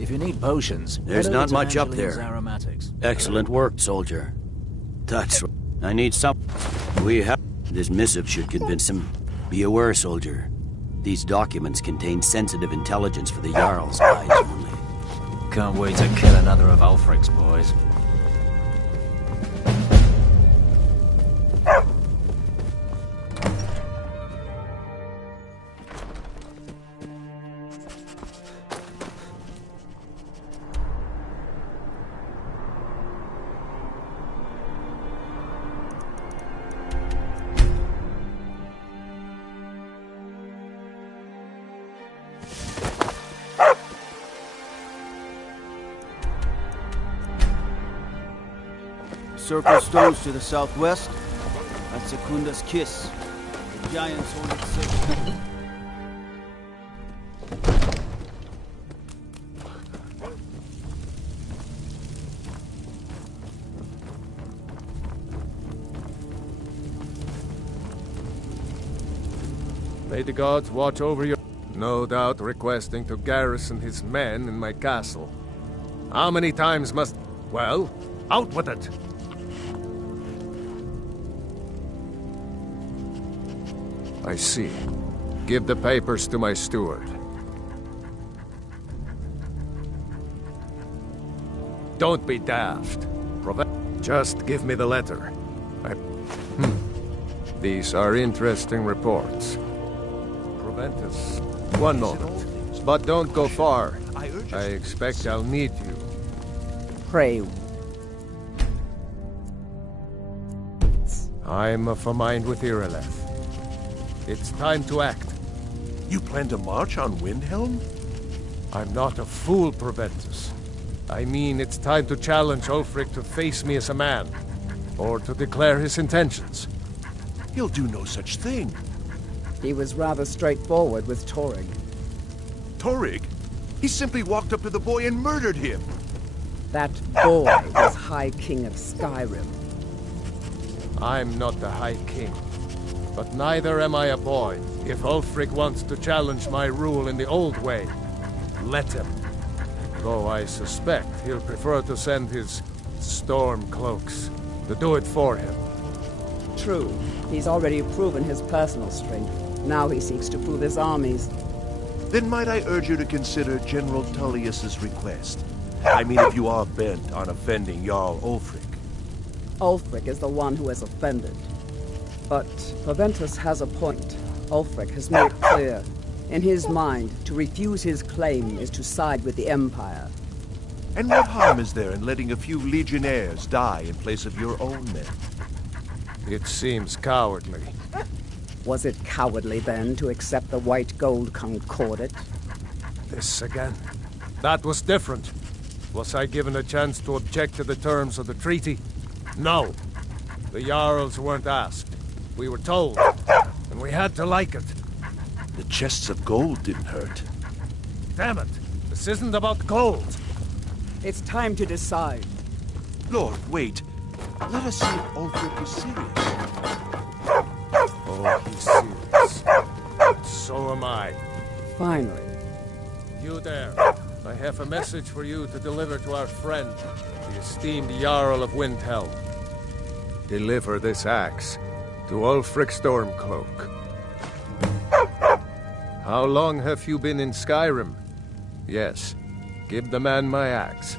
If you need potions, There's not much up there. Aromatics. Excellent work, soldier. That's right. I need some. We have. This missive should convince him. Be aware, soldier. These documents contain sensitive intelligence for the Jarl's eyes only. Can't wait to kill another of Ulfric's boys. Circle stones to the southwest. That's Secunda's Kiss. The giants hold it safe. May the gods watch over your... No doubt requesting to garrison his men in my castle. How many times must... Well, out with it! I see. Give the papers to my steward. Don't be daft. Just give me the letter. These are interesting reports. Proventus. One moment. But don't go far. I expect I'll need you. Pray. I'm of a mind with Irileth. It's time to act. You plan to march on Windhelm? I'm not a fool, Proventus. I mean, it's time to challenge Ulfric to face me as a man. Or to declare his intentions. He'll do no such thing. He was rather straightforward with Torrig. Torrig? He simply walked up to the boy and murdered him. That boy was High King of Skyrim. I'm not the High King. But neither am I a boy. If Ulfric wants to challenge my rule in the old way, let him. Though I suspect he'll prefer to send his storm cloaks to do it for him. True. He's already proven his personal strength. Now he seeks to prove his armies. Then might I urge you to consider General Tullius's request? I mean, if you are bent on offending Jarl Ulfric. Ulfric is the one who has offended. But Proventus has a point. Ulfric has made it clear. In his mind, to refuse his claim is to side with the Empire. And what harm is there in letting a few legionnaires die in place of your own men? It seems cowardly. Was it cowardly, then, to accept the white gold concordat? This again. That was different. Was I given a chance to object to the terms of the treaty? No. The Jarls weren't asked. We were told, and we had to like it. The chests of gold didn't hurt. Damn it! This isn't about gold! It's time to decide. Lord, wait. Let us see if Ulfric is serious. Oh, he's serious. So am I. Finally. You there. I have a message for you to deliver to our friend, the esteemed Jarl of Windhelm. Deliver this axe to Ulfric Stormcloak. How long have you been in Skyrim? Yes. Give the man my axe.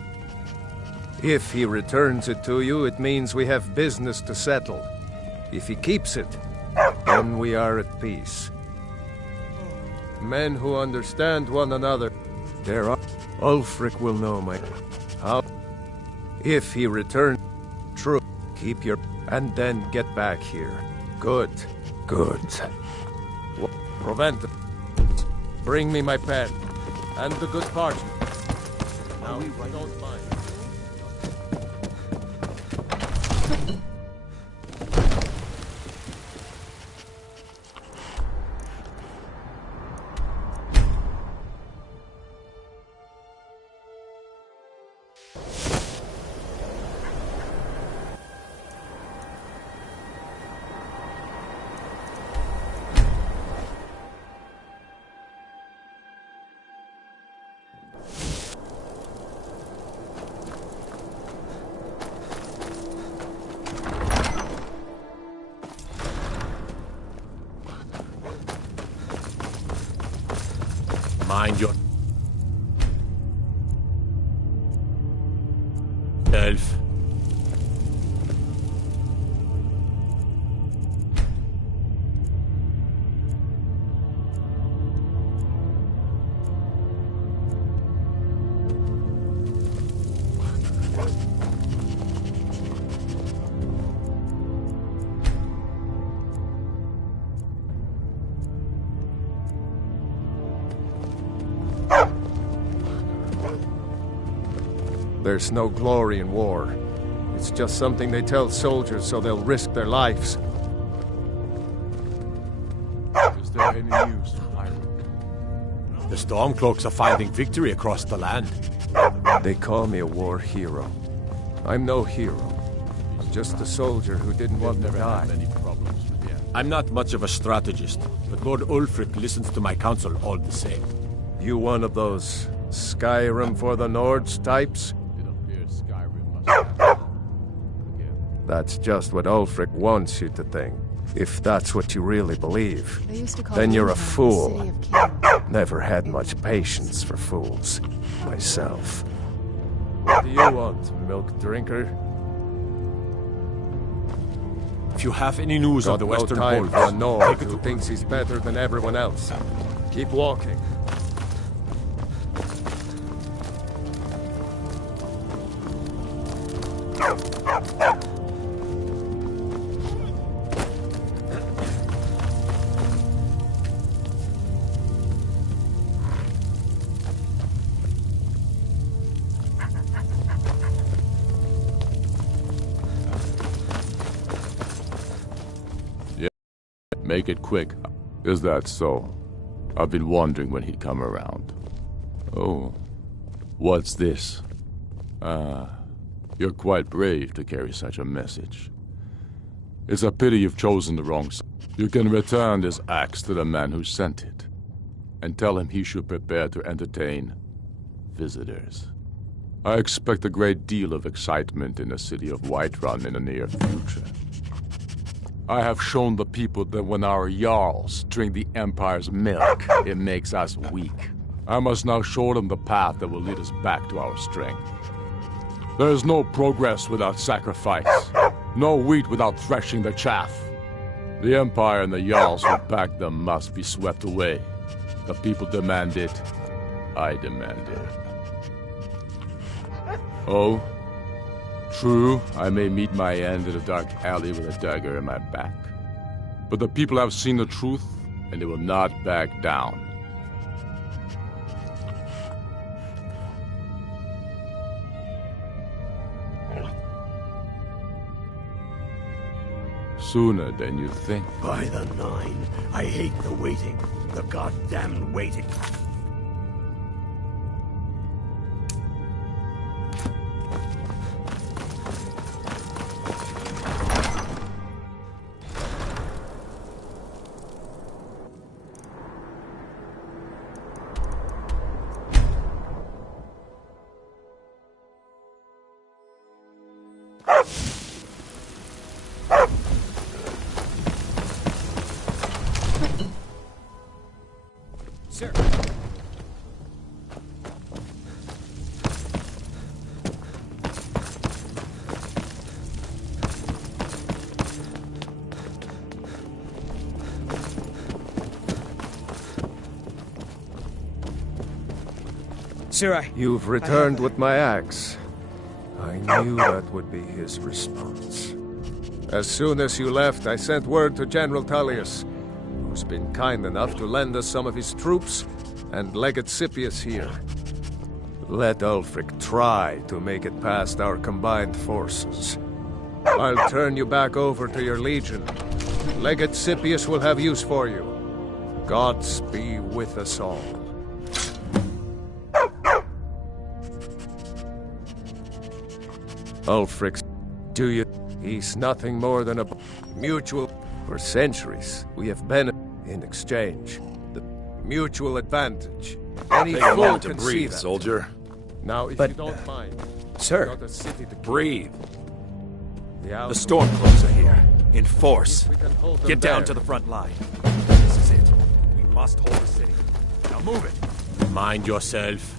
If he returns it to you, it means we have business to settle. If he keeps it, then we are at peace. Men who understand one another, there are... Ulfric will know my... How? If he returns... True. Keep your... And then get back here. Good. Good. Proventus. Bring me my pen. And the good parchment. Now, I don't mind. Mind your... Elf. There's no glory in war. It's just something they tell soldiers so they'll risk their lives. Is there any news from Ireland? The Stormcloaks are finding victory across the land. They call me a war hero. I'm no hero. I'm just a soldier who didn't want to die. Many problems with the I'm not much of a strategist, but Lord Ulfric listens to my counsel all the same. You one of those Skyrim for the Nords types? It appears Skyrim must have That's just what Ulfric wants you to think. If that's what you really believe, They used to call then you're a Windhelm the fool. City of Kings. Never had much patience for fools, myself. What do you want, milk drinker? If you have any news of the Western time Wolves, for a Nord take it who to... thinks he's better than everyone else. Keep walking. Make it quick. Is that so? I've been wondering when he'd come around. Oh, what's this? You're quite brave to carry such a message. It's a pity you've chosen the wrong side. You can return this axe to the man who sent it, and tell him he should prepare to entertain visitors. I expect a great deal of excitement in the city of Whiterun in the near future. I have shown the people that when our Jarls drink the Empire's milk, it makes us weak. I must now show them the path that will lead us back to our strength. There is no progress without sacrifice, no wheat without threshing the chaff. The Empire and the Jarls who back them must be swept away. The people demand it. I demand it. Oh? True, I may meet my end in a dark alley with a dagger in my back. But the people have seen the truth, and they will not back down. Sooner than you think. By the Nine, I hate the waiting. The goddamn waiting. Sir. Sir, You've returned with my axe. I knew that would be his response. As soon as you left, I sent word to General Tullius, who's been kind enough to lend us some of his troops, and Legate Scipius here. Let Ulfric try to make it past our combined forces. I'll turn you back over to your legion. Legate Scipius will have use for you. Gods be with us all. Ulfric, do you? He's nothing more than a mutual. For centuries, we have been in exchange. The mutual advantage. Any Take a fool moment to can see breathe, that. soldier. Now, if you don't mind, sir, got a city to Breathe. The The Stormcloaks are here, in force. Get down there. to the front line. This is it. We must hold the city. Now move it. Mind yourself.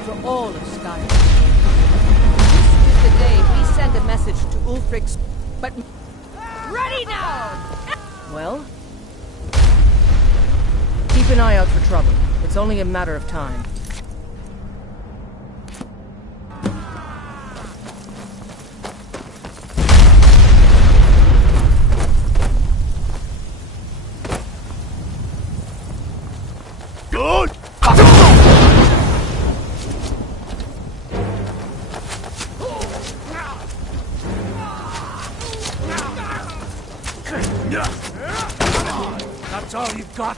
and for all of Skyrim. This is the day we send a message to Ulfric's... But... Ready now! Well? Keep an eye out for trouble. It's only a matter of time. Good! That's all you've got?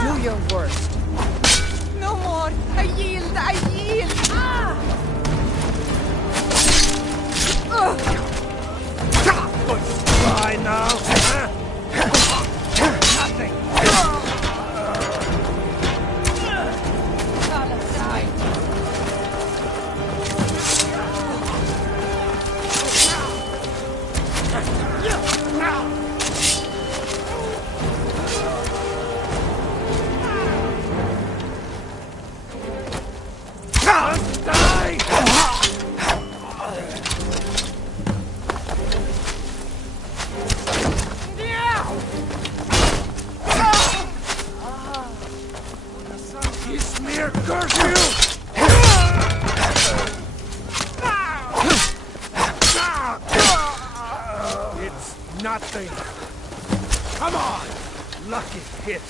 Do your worst. No more! I yield! I yield! Try now, huh? Nothing! Curse you! It's nothing. Come on! Lucky hit.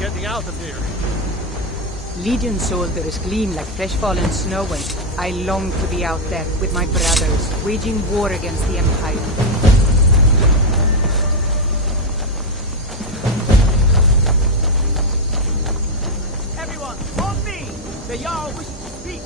Getting out of here. Legion soldiers gleam like fresh fallen snow, and I long to be out there with my brothers, waging war against the Empire. Everyone, on me! The Jarl wishes to speak!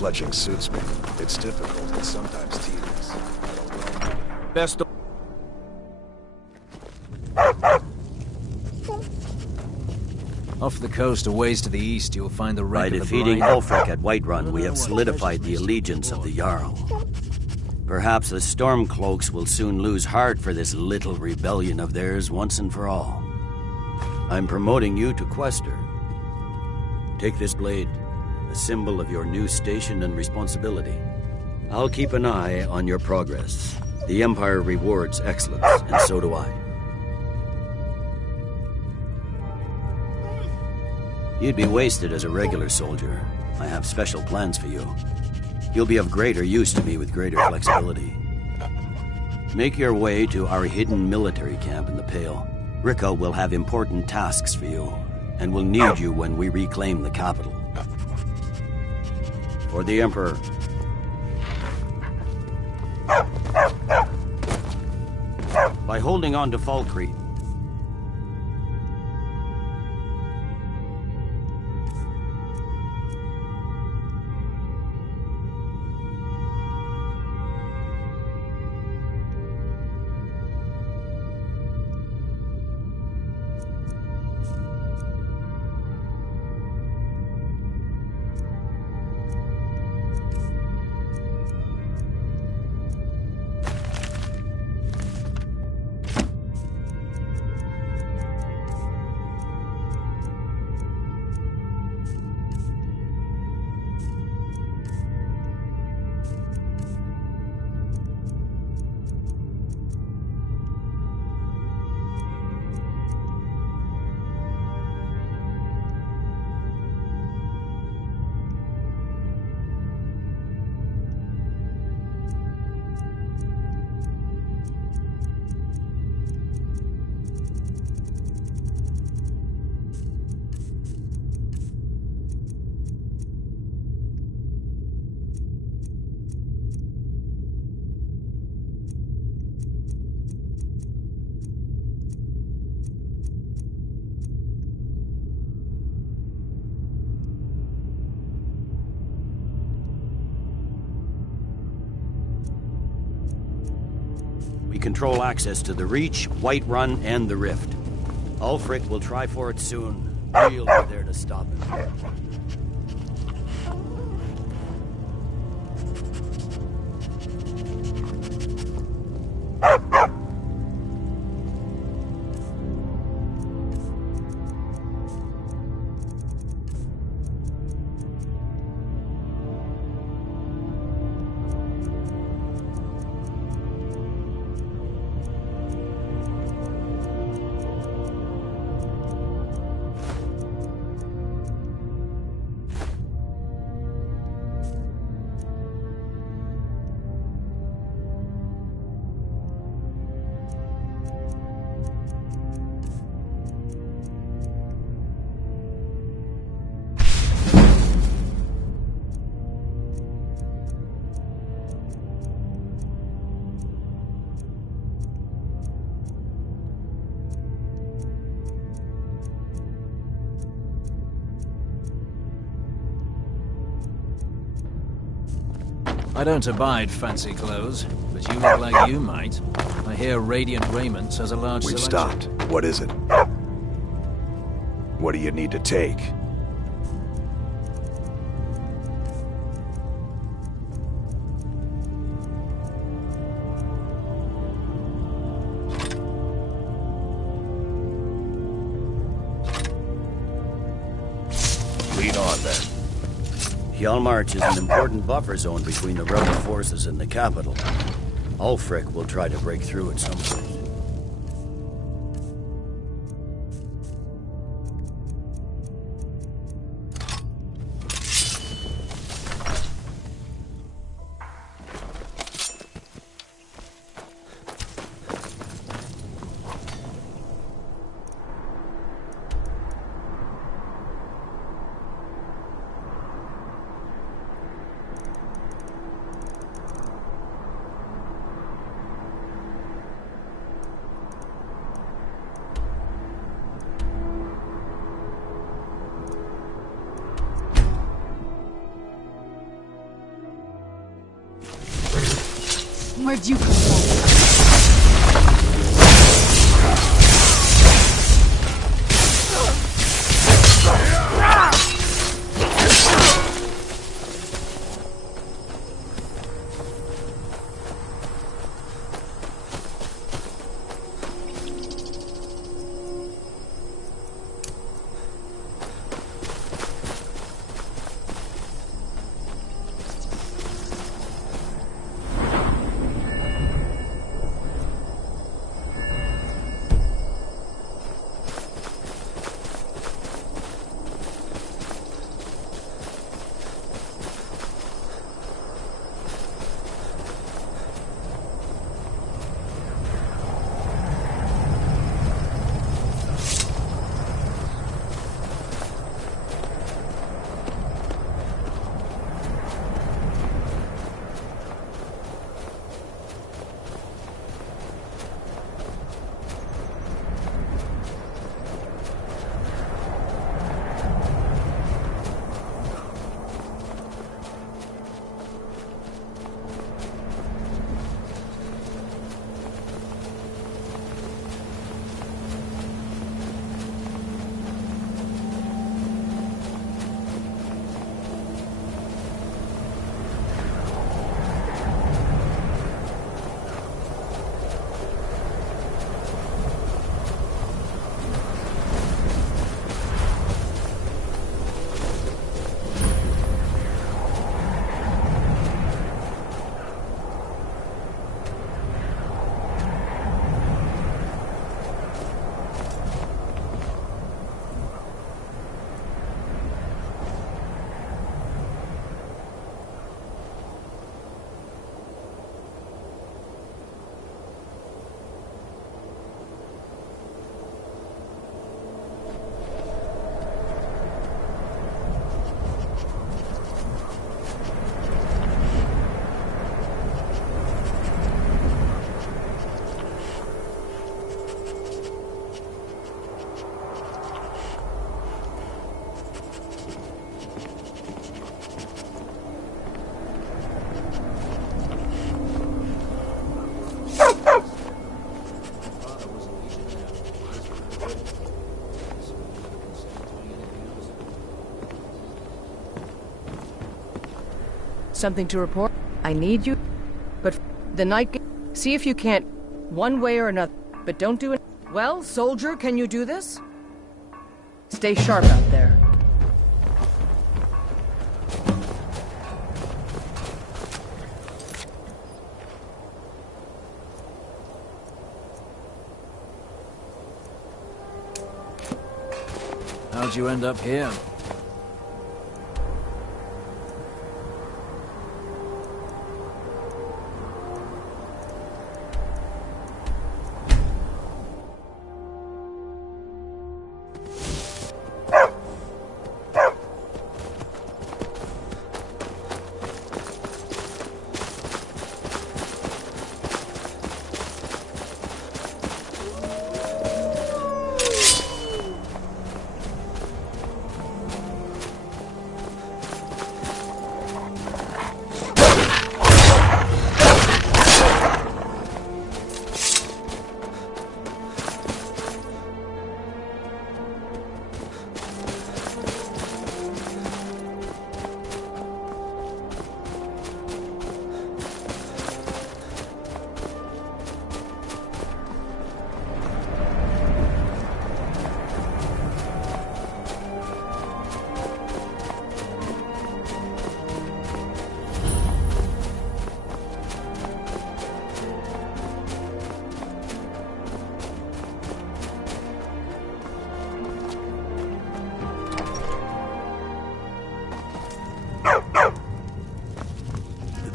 Fletching suits me. It's difficult and sometimes tedious. Best of... Off the coast, a ways to the east, you'll find the By wreck of the defeating brine. Ulfric at Whiterun, we have solidified the allegiance of the Jarl. Perhaps the Stormcloaks will soon lose heart for this little rebellion of theirs once and for all. I'm promoting you to Quester. Take this blade, a symbol of your new station and responsibility. I'll keep an eye on your progress. The Empire rewards excellence, and so do I. You'd be wasted as a regular soldier. I have special plans for you. You'll be of greater use to me with greater flexibility. Make your way to our hidden military camp in the Pale. Ricka will have important tasks for you, and will need you when we reclaim the capital. For the Emperor. By holding on to Falkreath, we control access to the Reach, Whiterun, and the Rift. Ulfric will try for it soon. We'll be there to stop him. I don't abide fancy clothes, but you look like you might. I hear Radiant Raiment has a large We've selection. stopped. What is it? What do you need to take? Lead on, then. Hjalmarch is an important buffer zone between the rebel forces and the capital. Ulfric will try to break through at some point. Where'd you come from? Something to report? I need you. But the night... See if you can't... One way or another. But don't do it... Well, soldier, can you do this? Stay sharp out there. How'd you end up here?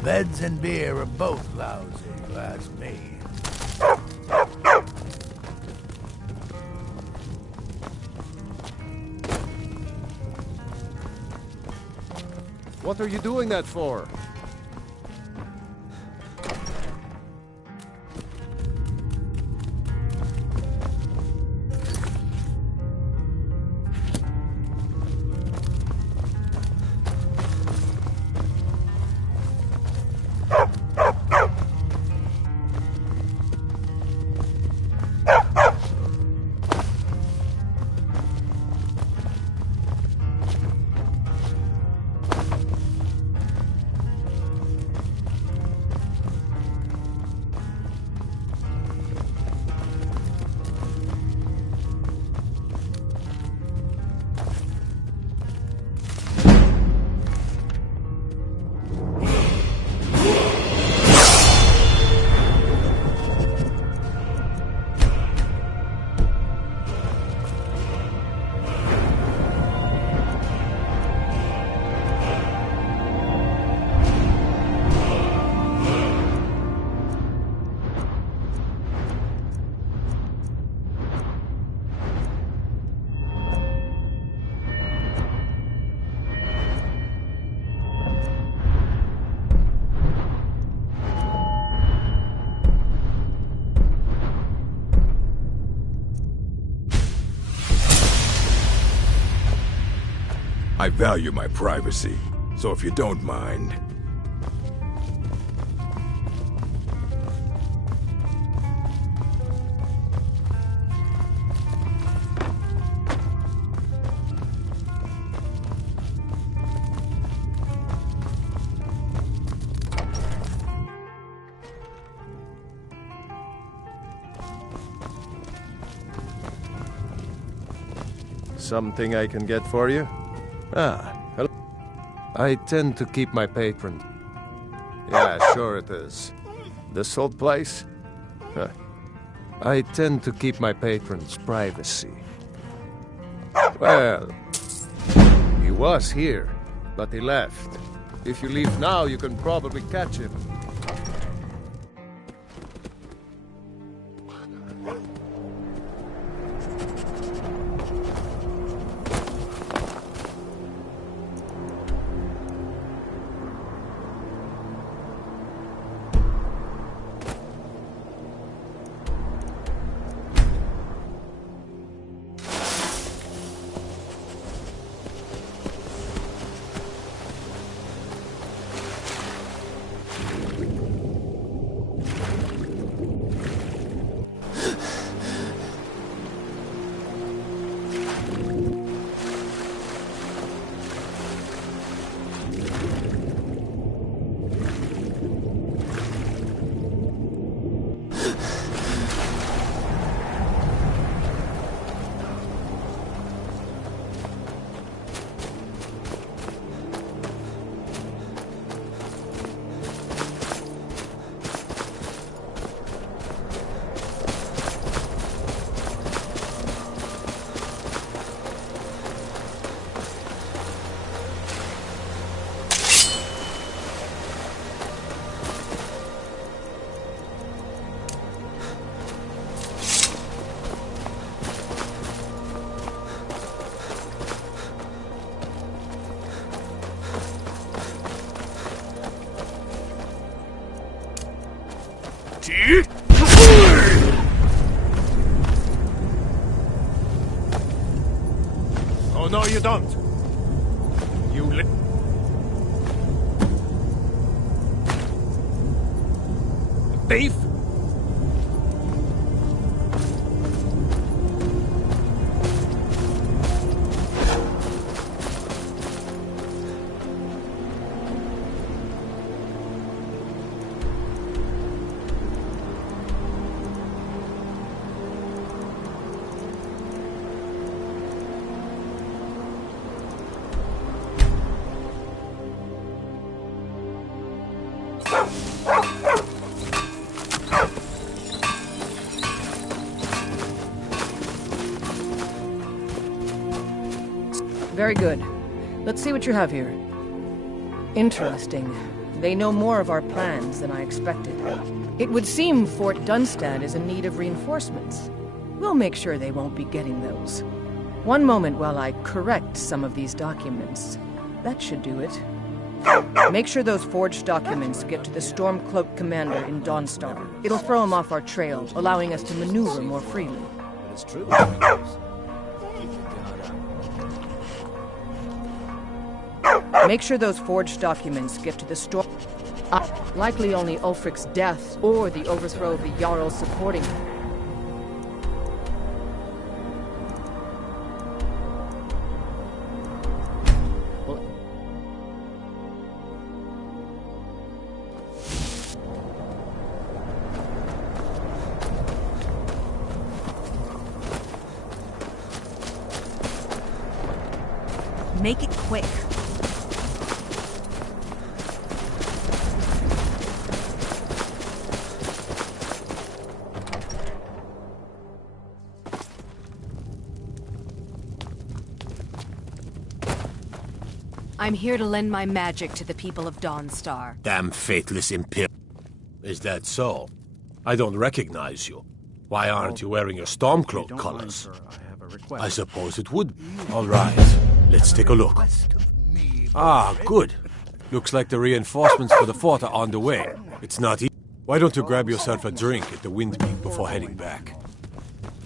beds and beer are both lousy, if you ask me. What are you doing that for? I value my privacy, so if you don't mind... Something I can get for you? Ah, hello. I tend to keep my patrons. Yeah, sure it is. This old place? Huh. I tend to keep my patrons' privacy. Well, he was here, but he left. If you leave now, you can probably catch him. Oh, no, you don't. You thief? Very good. Let's see what you have here. Interesting. They know more of our plans than I expected. It would seem Fort Dunstad is in need of reinforcements. We'll make sure they won't be getting those. One moment while I correct some of these documents. That should do it. Make sure those forged documents get to the Stormcloak commander in Dawnstar. It'll throw him off our trail, allowing us to maneuver more freely. But it's true. Make sure those forged documents get to the Storm... likely only Ulfric's death or the overthrow of the Jarl supporting him. Make it quick. I'm here to lend my magic to the people of Dawnstar. Damn faithless Imperial. Is that so? I don't recognize you. Why aren't you wearing your Stormcloak colors? I suppose it would. All right, let's take a look. Ah, good. Looks like the reinforcements for the fort are on the way. It's not easy. Why don't you grab yourself a drink at the Windpeak before heading back?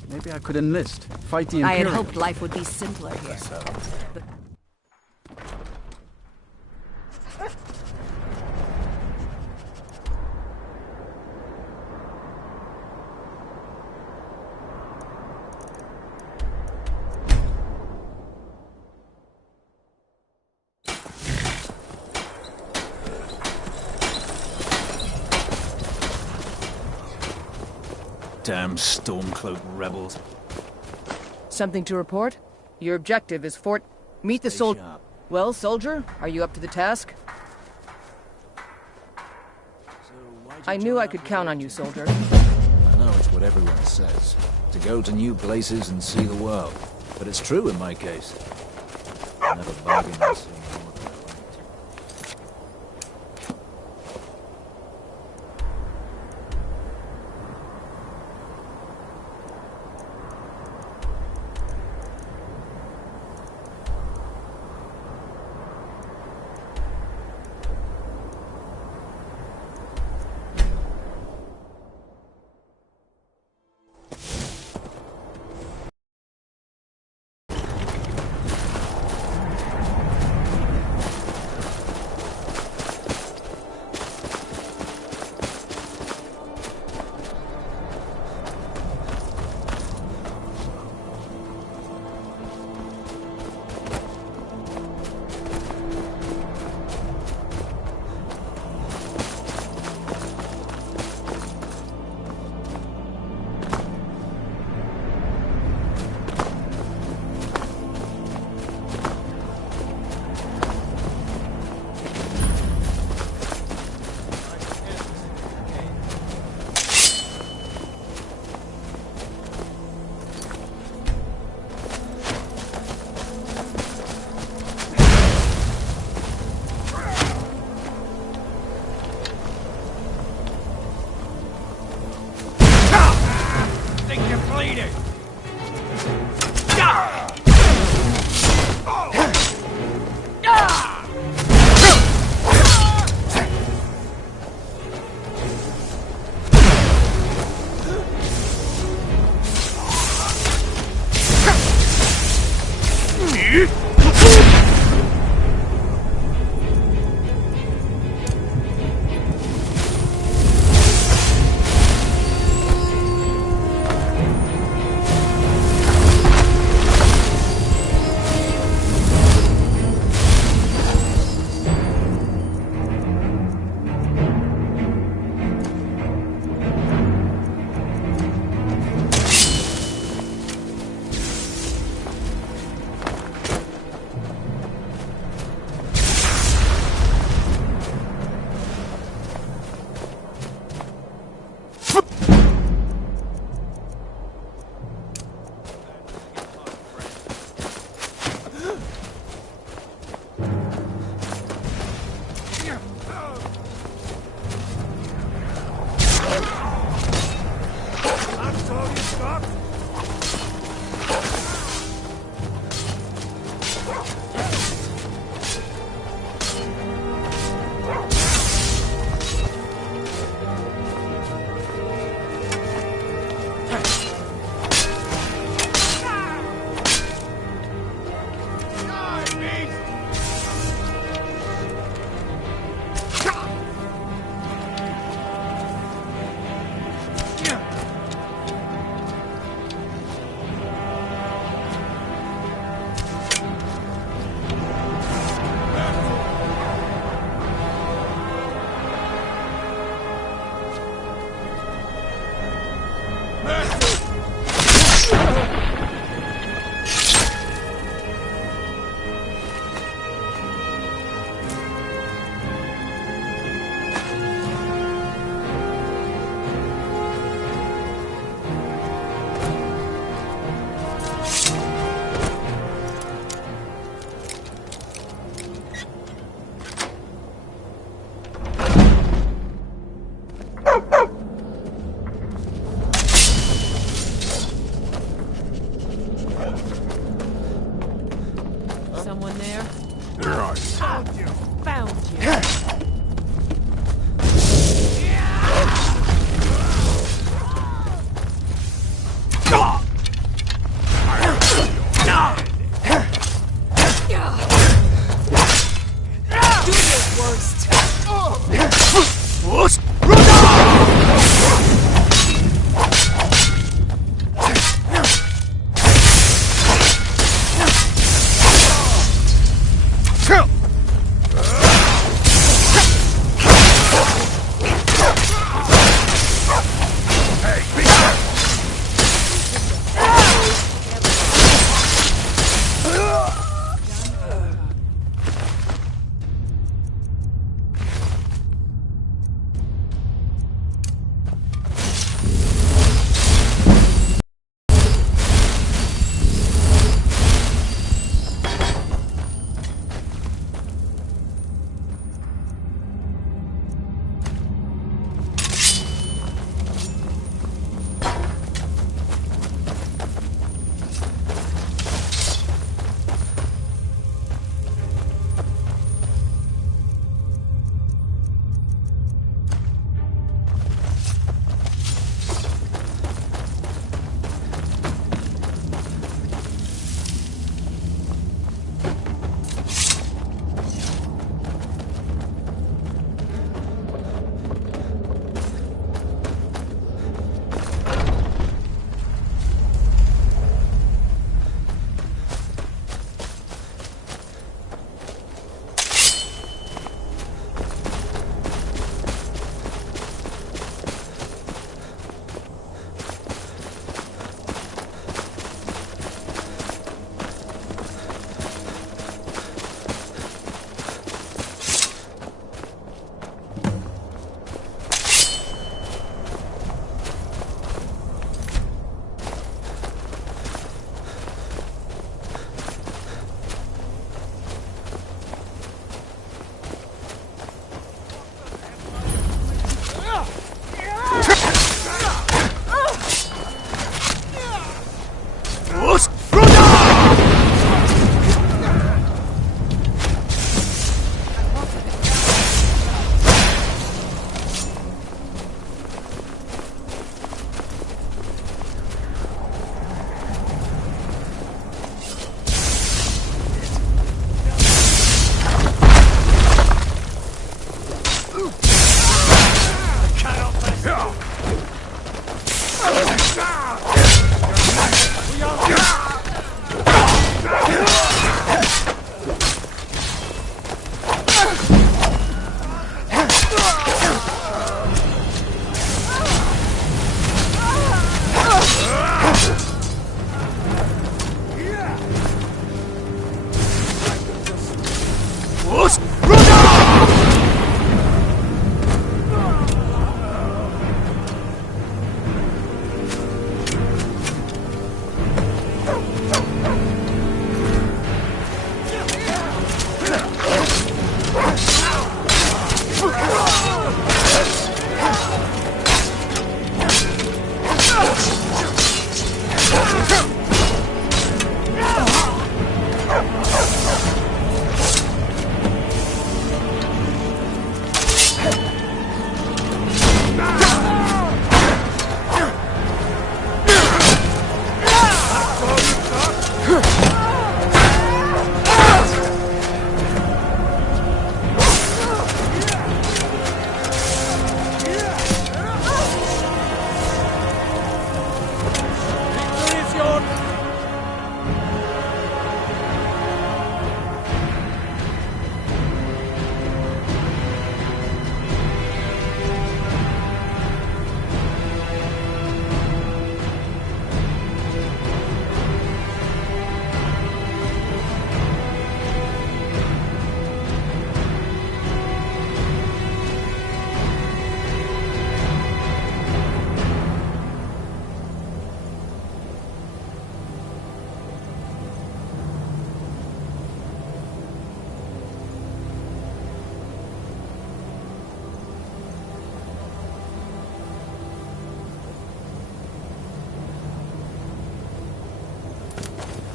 Maybe I could enlist. Fight the I Imperial. had hoped life would be simpler here. But Damn Stormcloak rebels. Something to report? Your objective is Fort... Meet the soldier. Well, soldier, are you up to the task? I knew I could count on you, soldier. I know it's what everyone says. To go to new places and see the world. But it's true in my case. I never bargained on seeing more than I liked.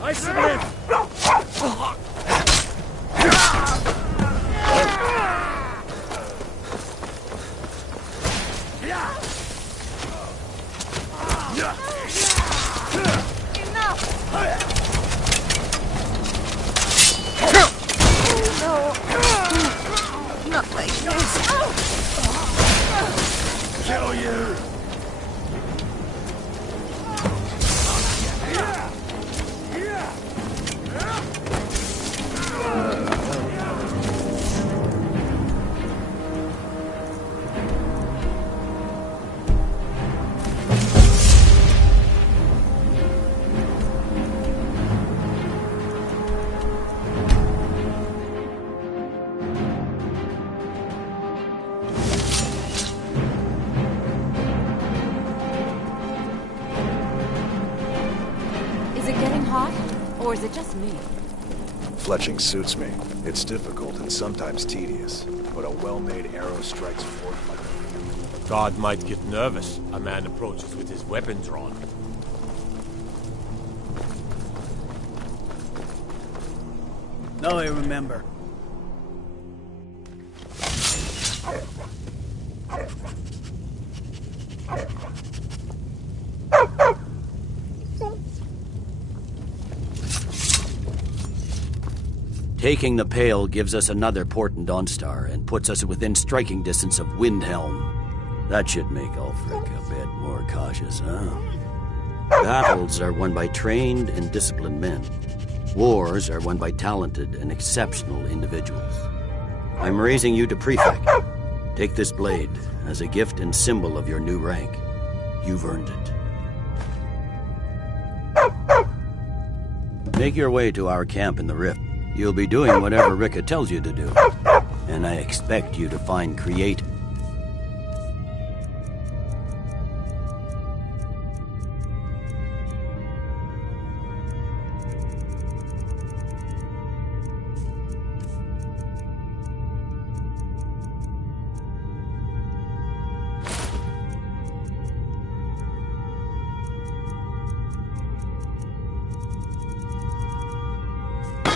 I submit! Not like this. Kill you! Is it getting hot? Or is it just me? Fletching suits me. It's difficult and sometimes tedious, but a well-made arrow strikes forth like a... God might get nervous. A man approaches with his weapon drawn. Now I remember. Taking the Pale gives us another port in Dawnstar and puts us within striking distance of Windhelm. That should make Ulfric a bit more cautious, huh? Battles are won by trained and disciplined men. Wars are won by talented and exceptional individuals. I'm raising you to Prefect. Take this blade as a gift and symbol of your new rank. You've earned it. Make your way to our camp in the Rift. You'll be doing whatever Rika tells you to do. And I expect you to find creative.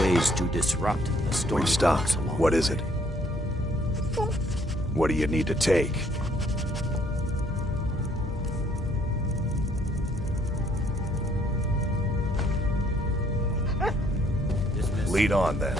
Ways to disrupt the storm. We've stopped. What is it? What do you need to take? Lead on, then.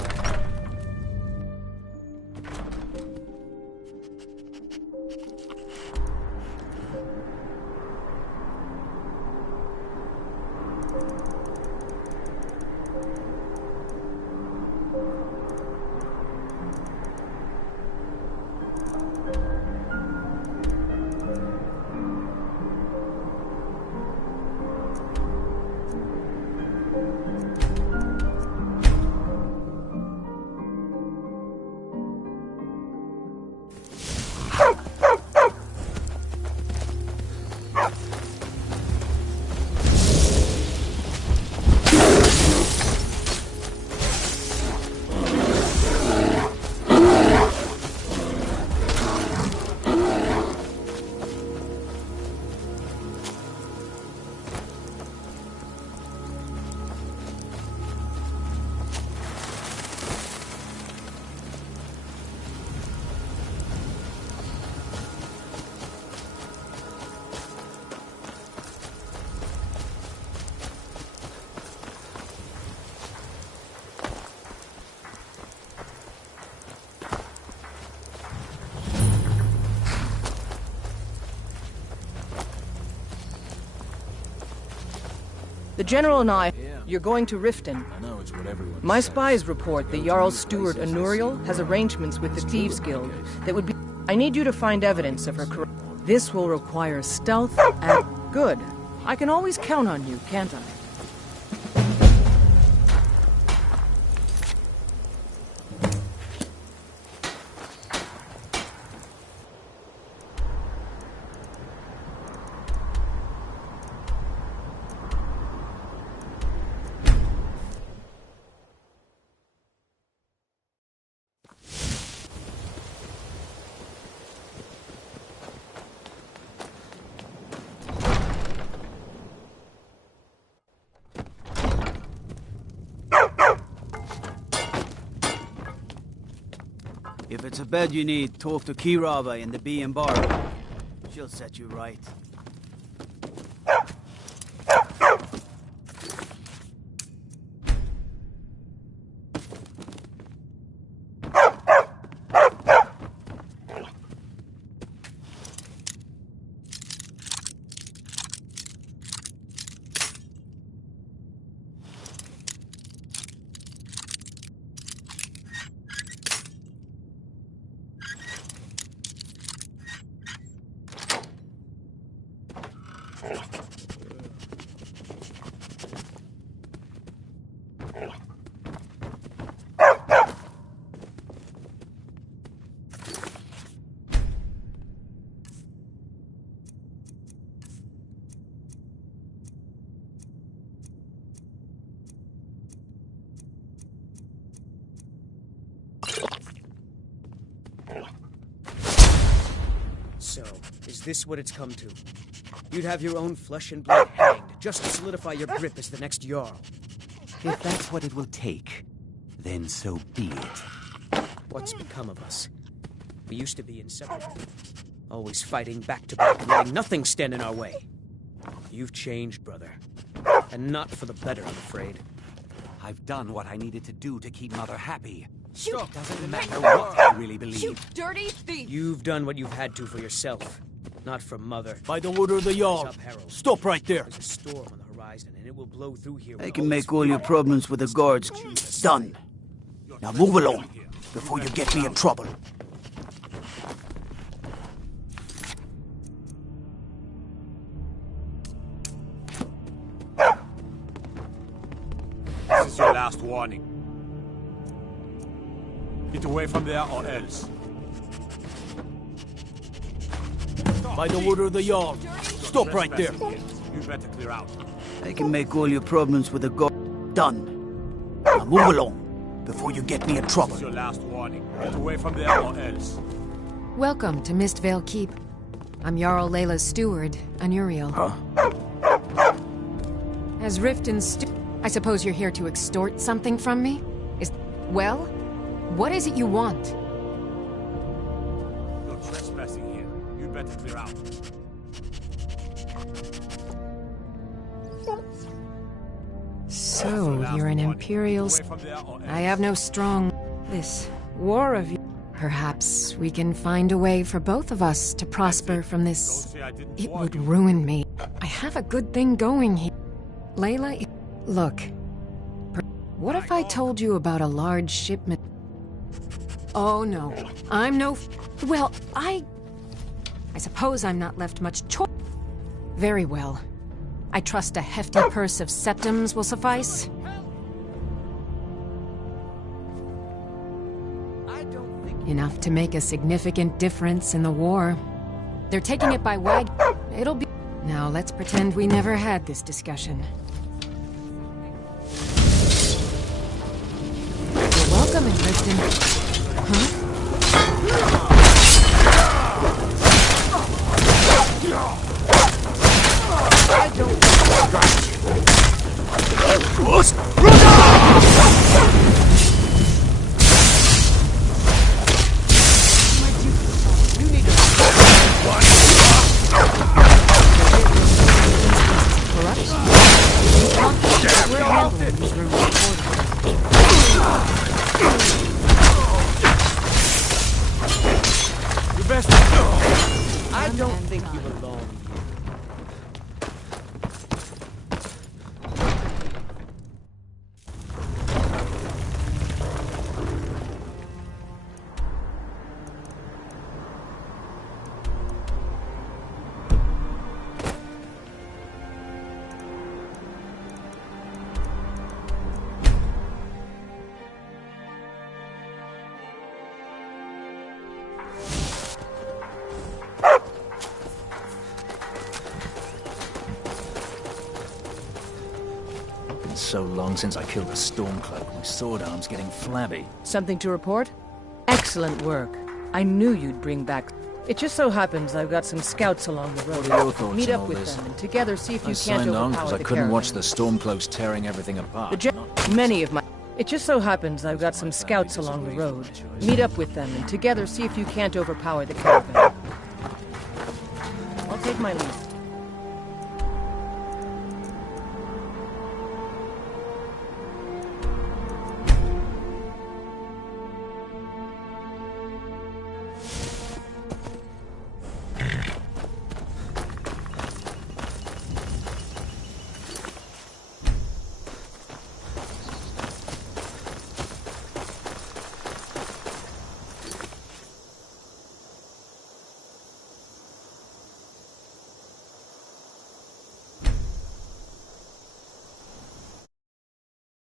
The General and you're going to Riften. I know it's what everyone My says. To spies report go the to Jarl's new steward places and Anuriel see has the world. arrangements with the It's true Thieves in my Guild case. that would be... I need you to find evidence of her This will require stealth and... Good. I can always count on you, can't I? If it's a bed you need, talk to Kirava in the Bee and Bar. She'll set you right. So, is this what it's come to? You'd have your own flesh and blood hanged just to solidify your grip as the next Jarl. If that's what it will take, then so be it. What's become of us? We used to be inseparable. Always fighting back to back and letting nothing stand in our way. You've changed, brother. And not for the better, I'm afraid. I've done what I needed to do to keep Mother happy. You It doesn't matter what I really You believe. dirty thief! You've done what you've had to for yourself, not for Mother. By the order of the Jarl. Rise up, Herald. Stop right there. There's a storm on the horizon, and it will blow through here. I with can all make its all your fury. problems with the guards done. Now move along before you get me in trouble. This is your last warning. Get away from there or else. By the order of the Jarl. Stop right there. You better clear out. I can make all your problems with the guard done. Now move along before you get me in trouble. This is your last warning. Get away from there or else. Welcome to Mistvale Keep. I'm Jarl Layla's steward, Anuriel. Huh? As Riften's I suppose you're here to extort something from me? Well, what is it you want? You're trespassing here. You better clear out. So, you're an Imperial... I have no strong... This war of... Perhaps we can find a way for both of us to prosper from this... It would ruin me. I have a good thing going here. Layla, look. What if I told you about a large shipment? Oh no, I'm no... Well, I suppose I'm not left much choice. Very well. I trust a hefty purse of septims will suffice. Enough to make a significant difference in the war. They're taking it by wag. It'll be... Now let's pretend we never had this discussion. You're welcome in Riften. Huh? I don't... I don't think you belong so long since I killed a Stormcloak. My sword arm's getting flabby. Something to report? Excellent work. I knew you'd bring back... It just so happens I've got some scouts along the road. What are your thoughts Meet on up all with this? them and together see if I you can't signed on because overpower I the couldn't caravan. watch the Stormcloaks tearing everything apart. Many of my... It just so happens I've got some scouts along the road. Meet up with them and together see if you can't overpower the caravan. I'll take my leave.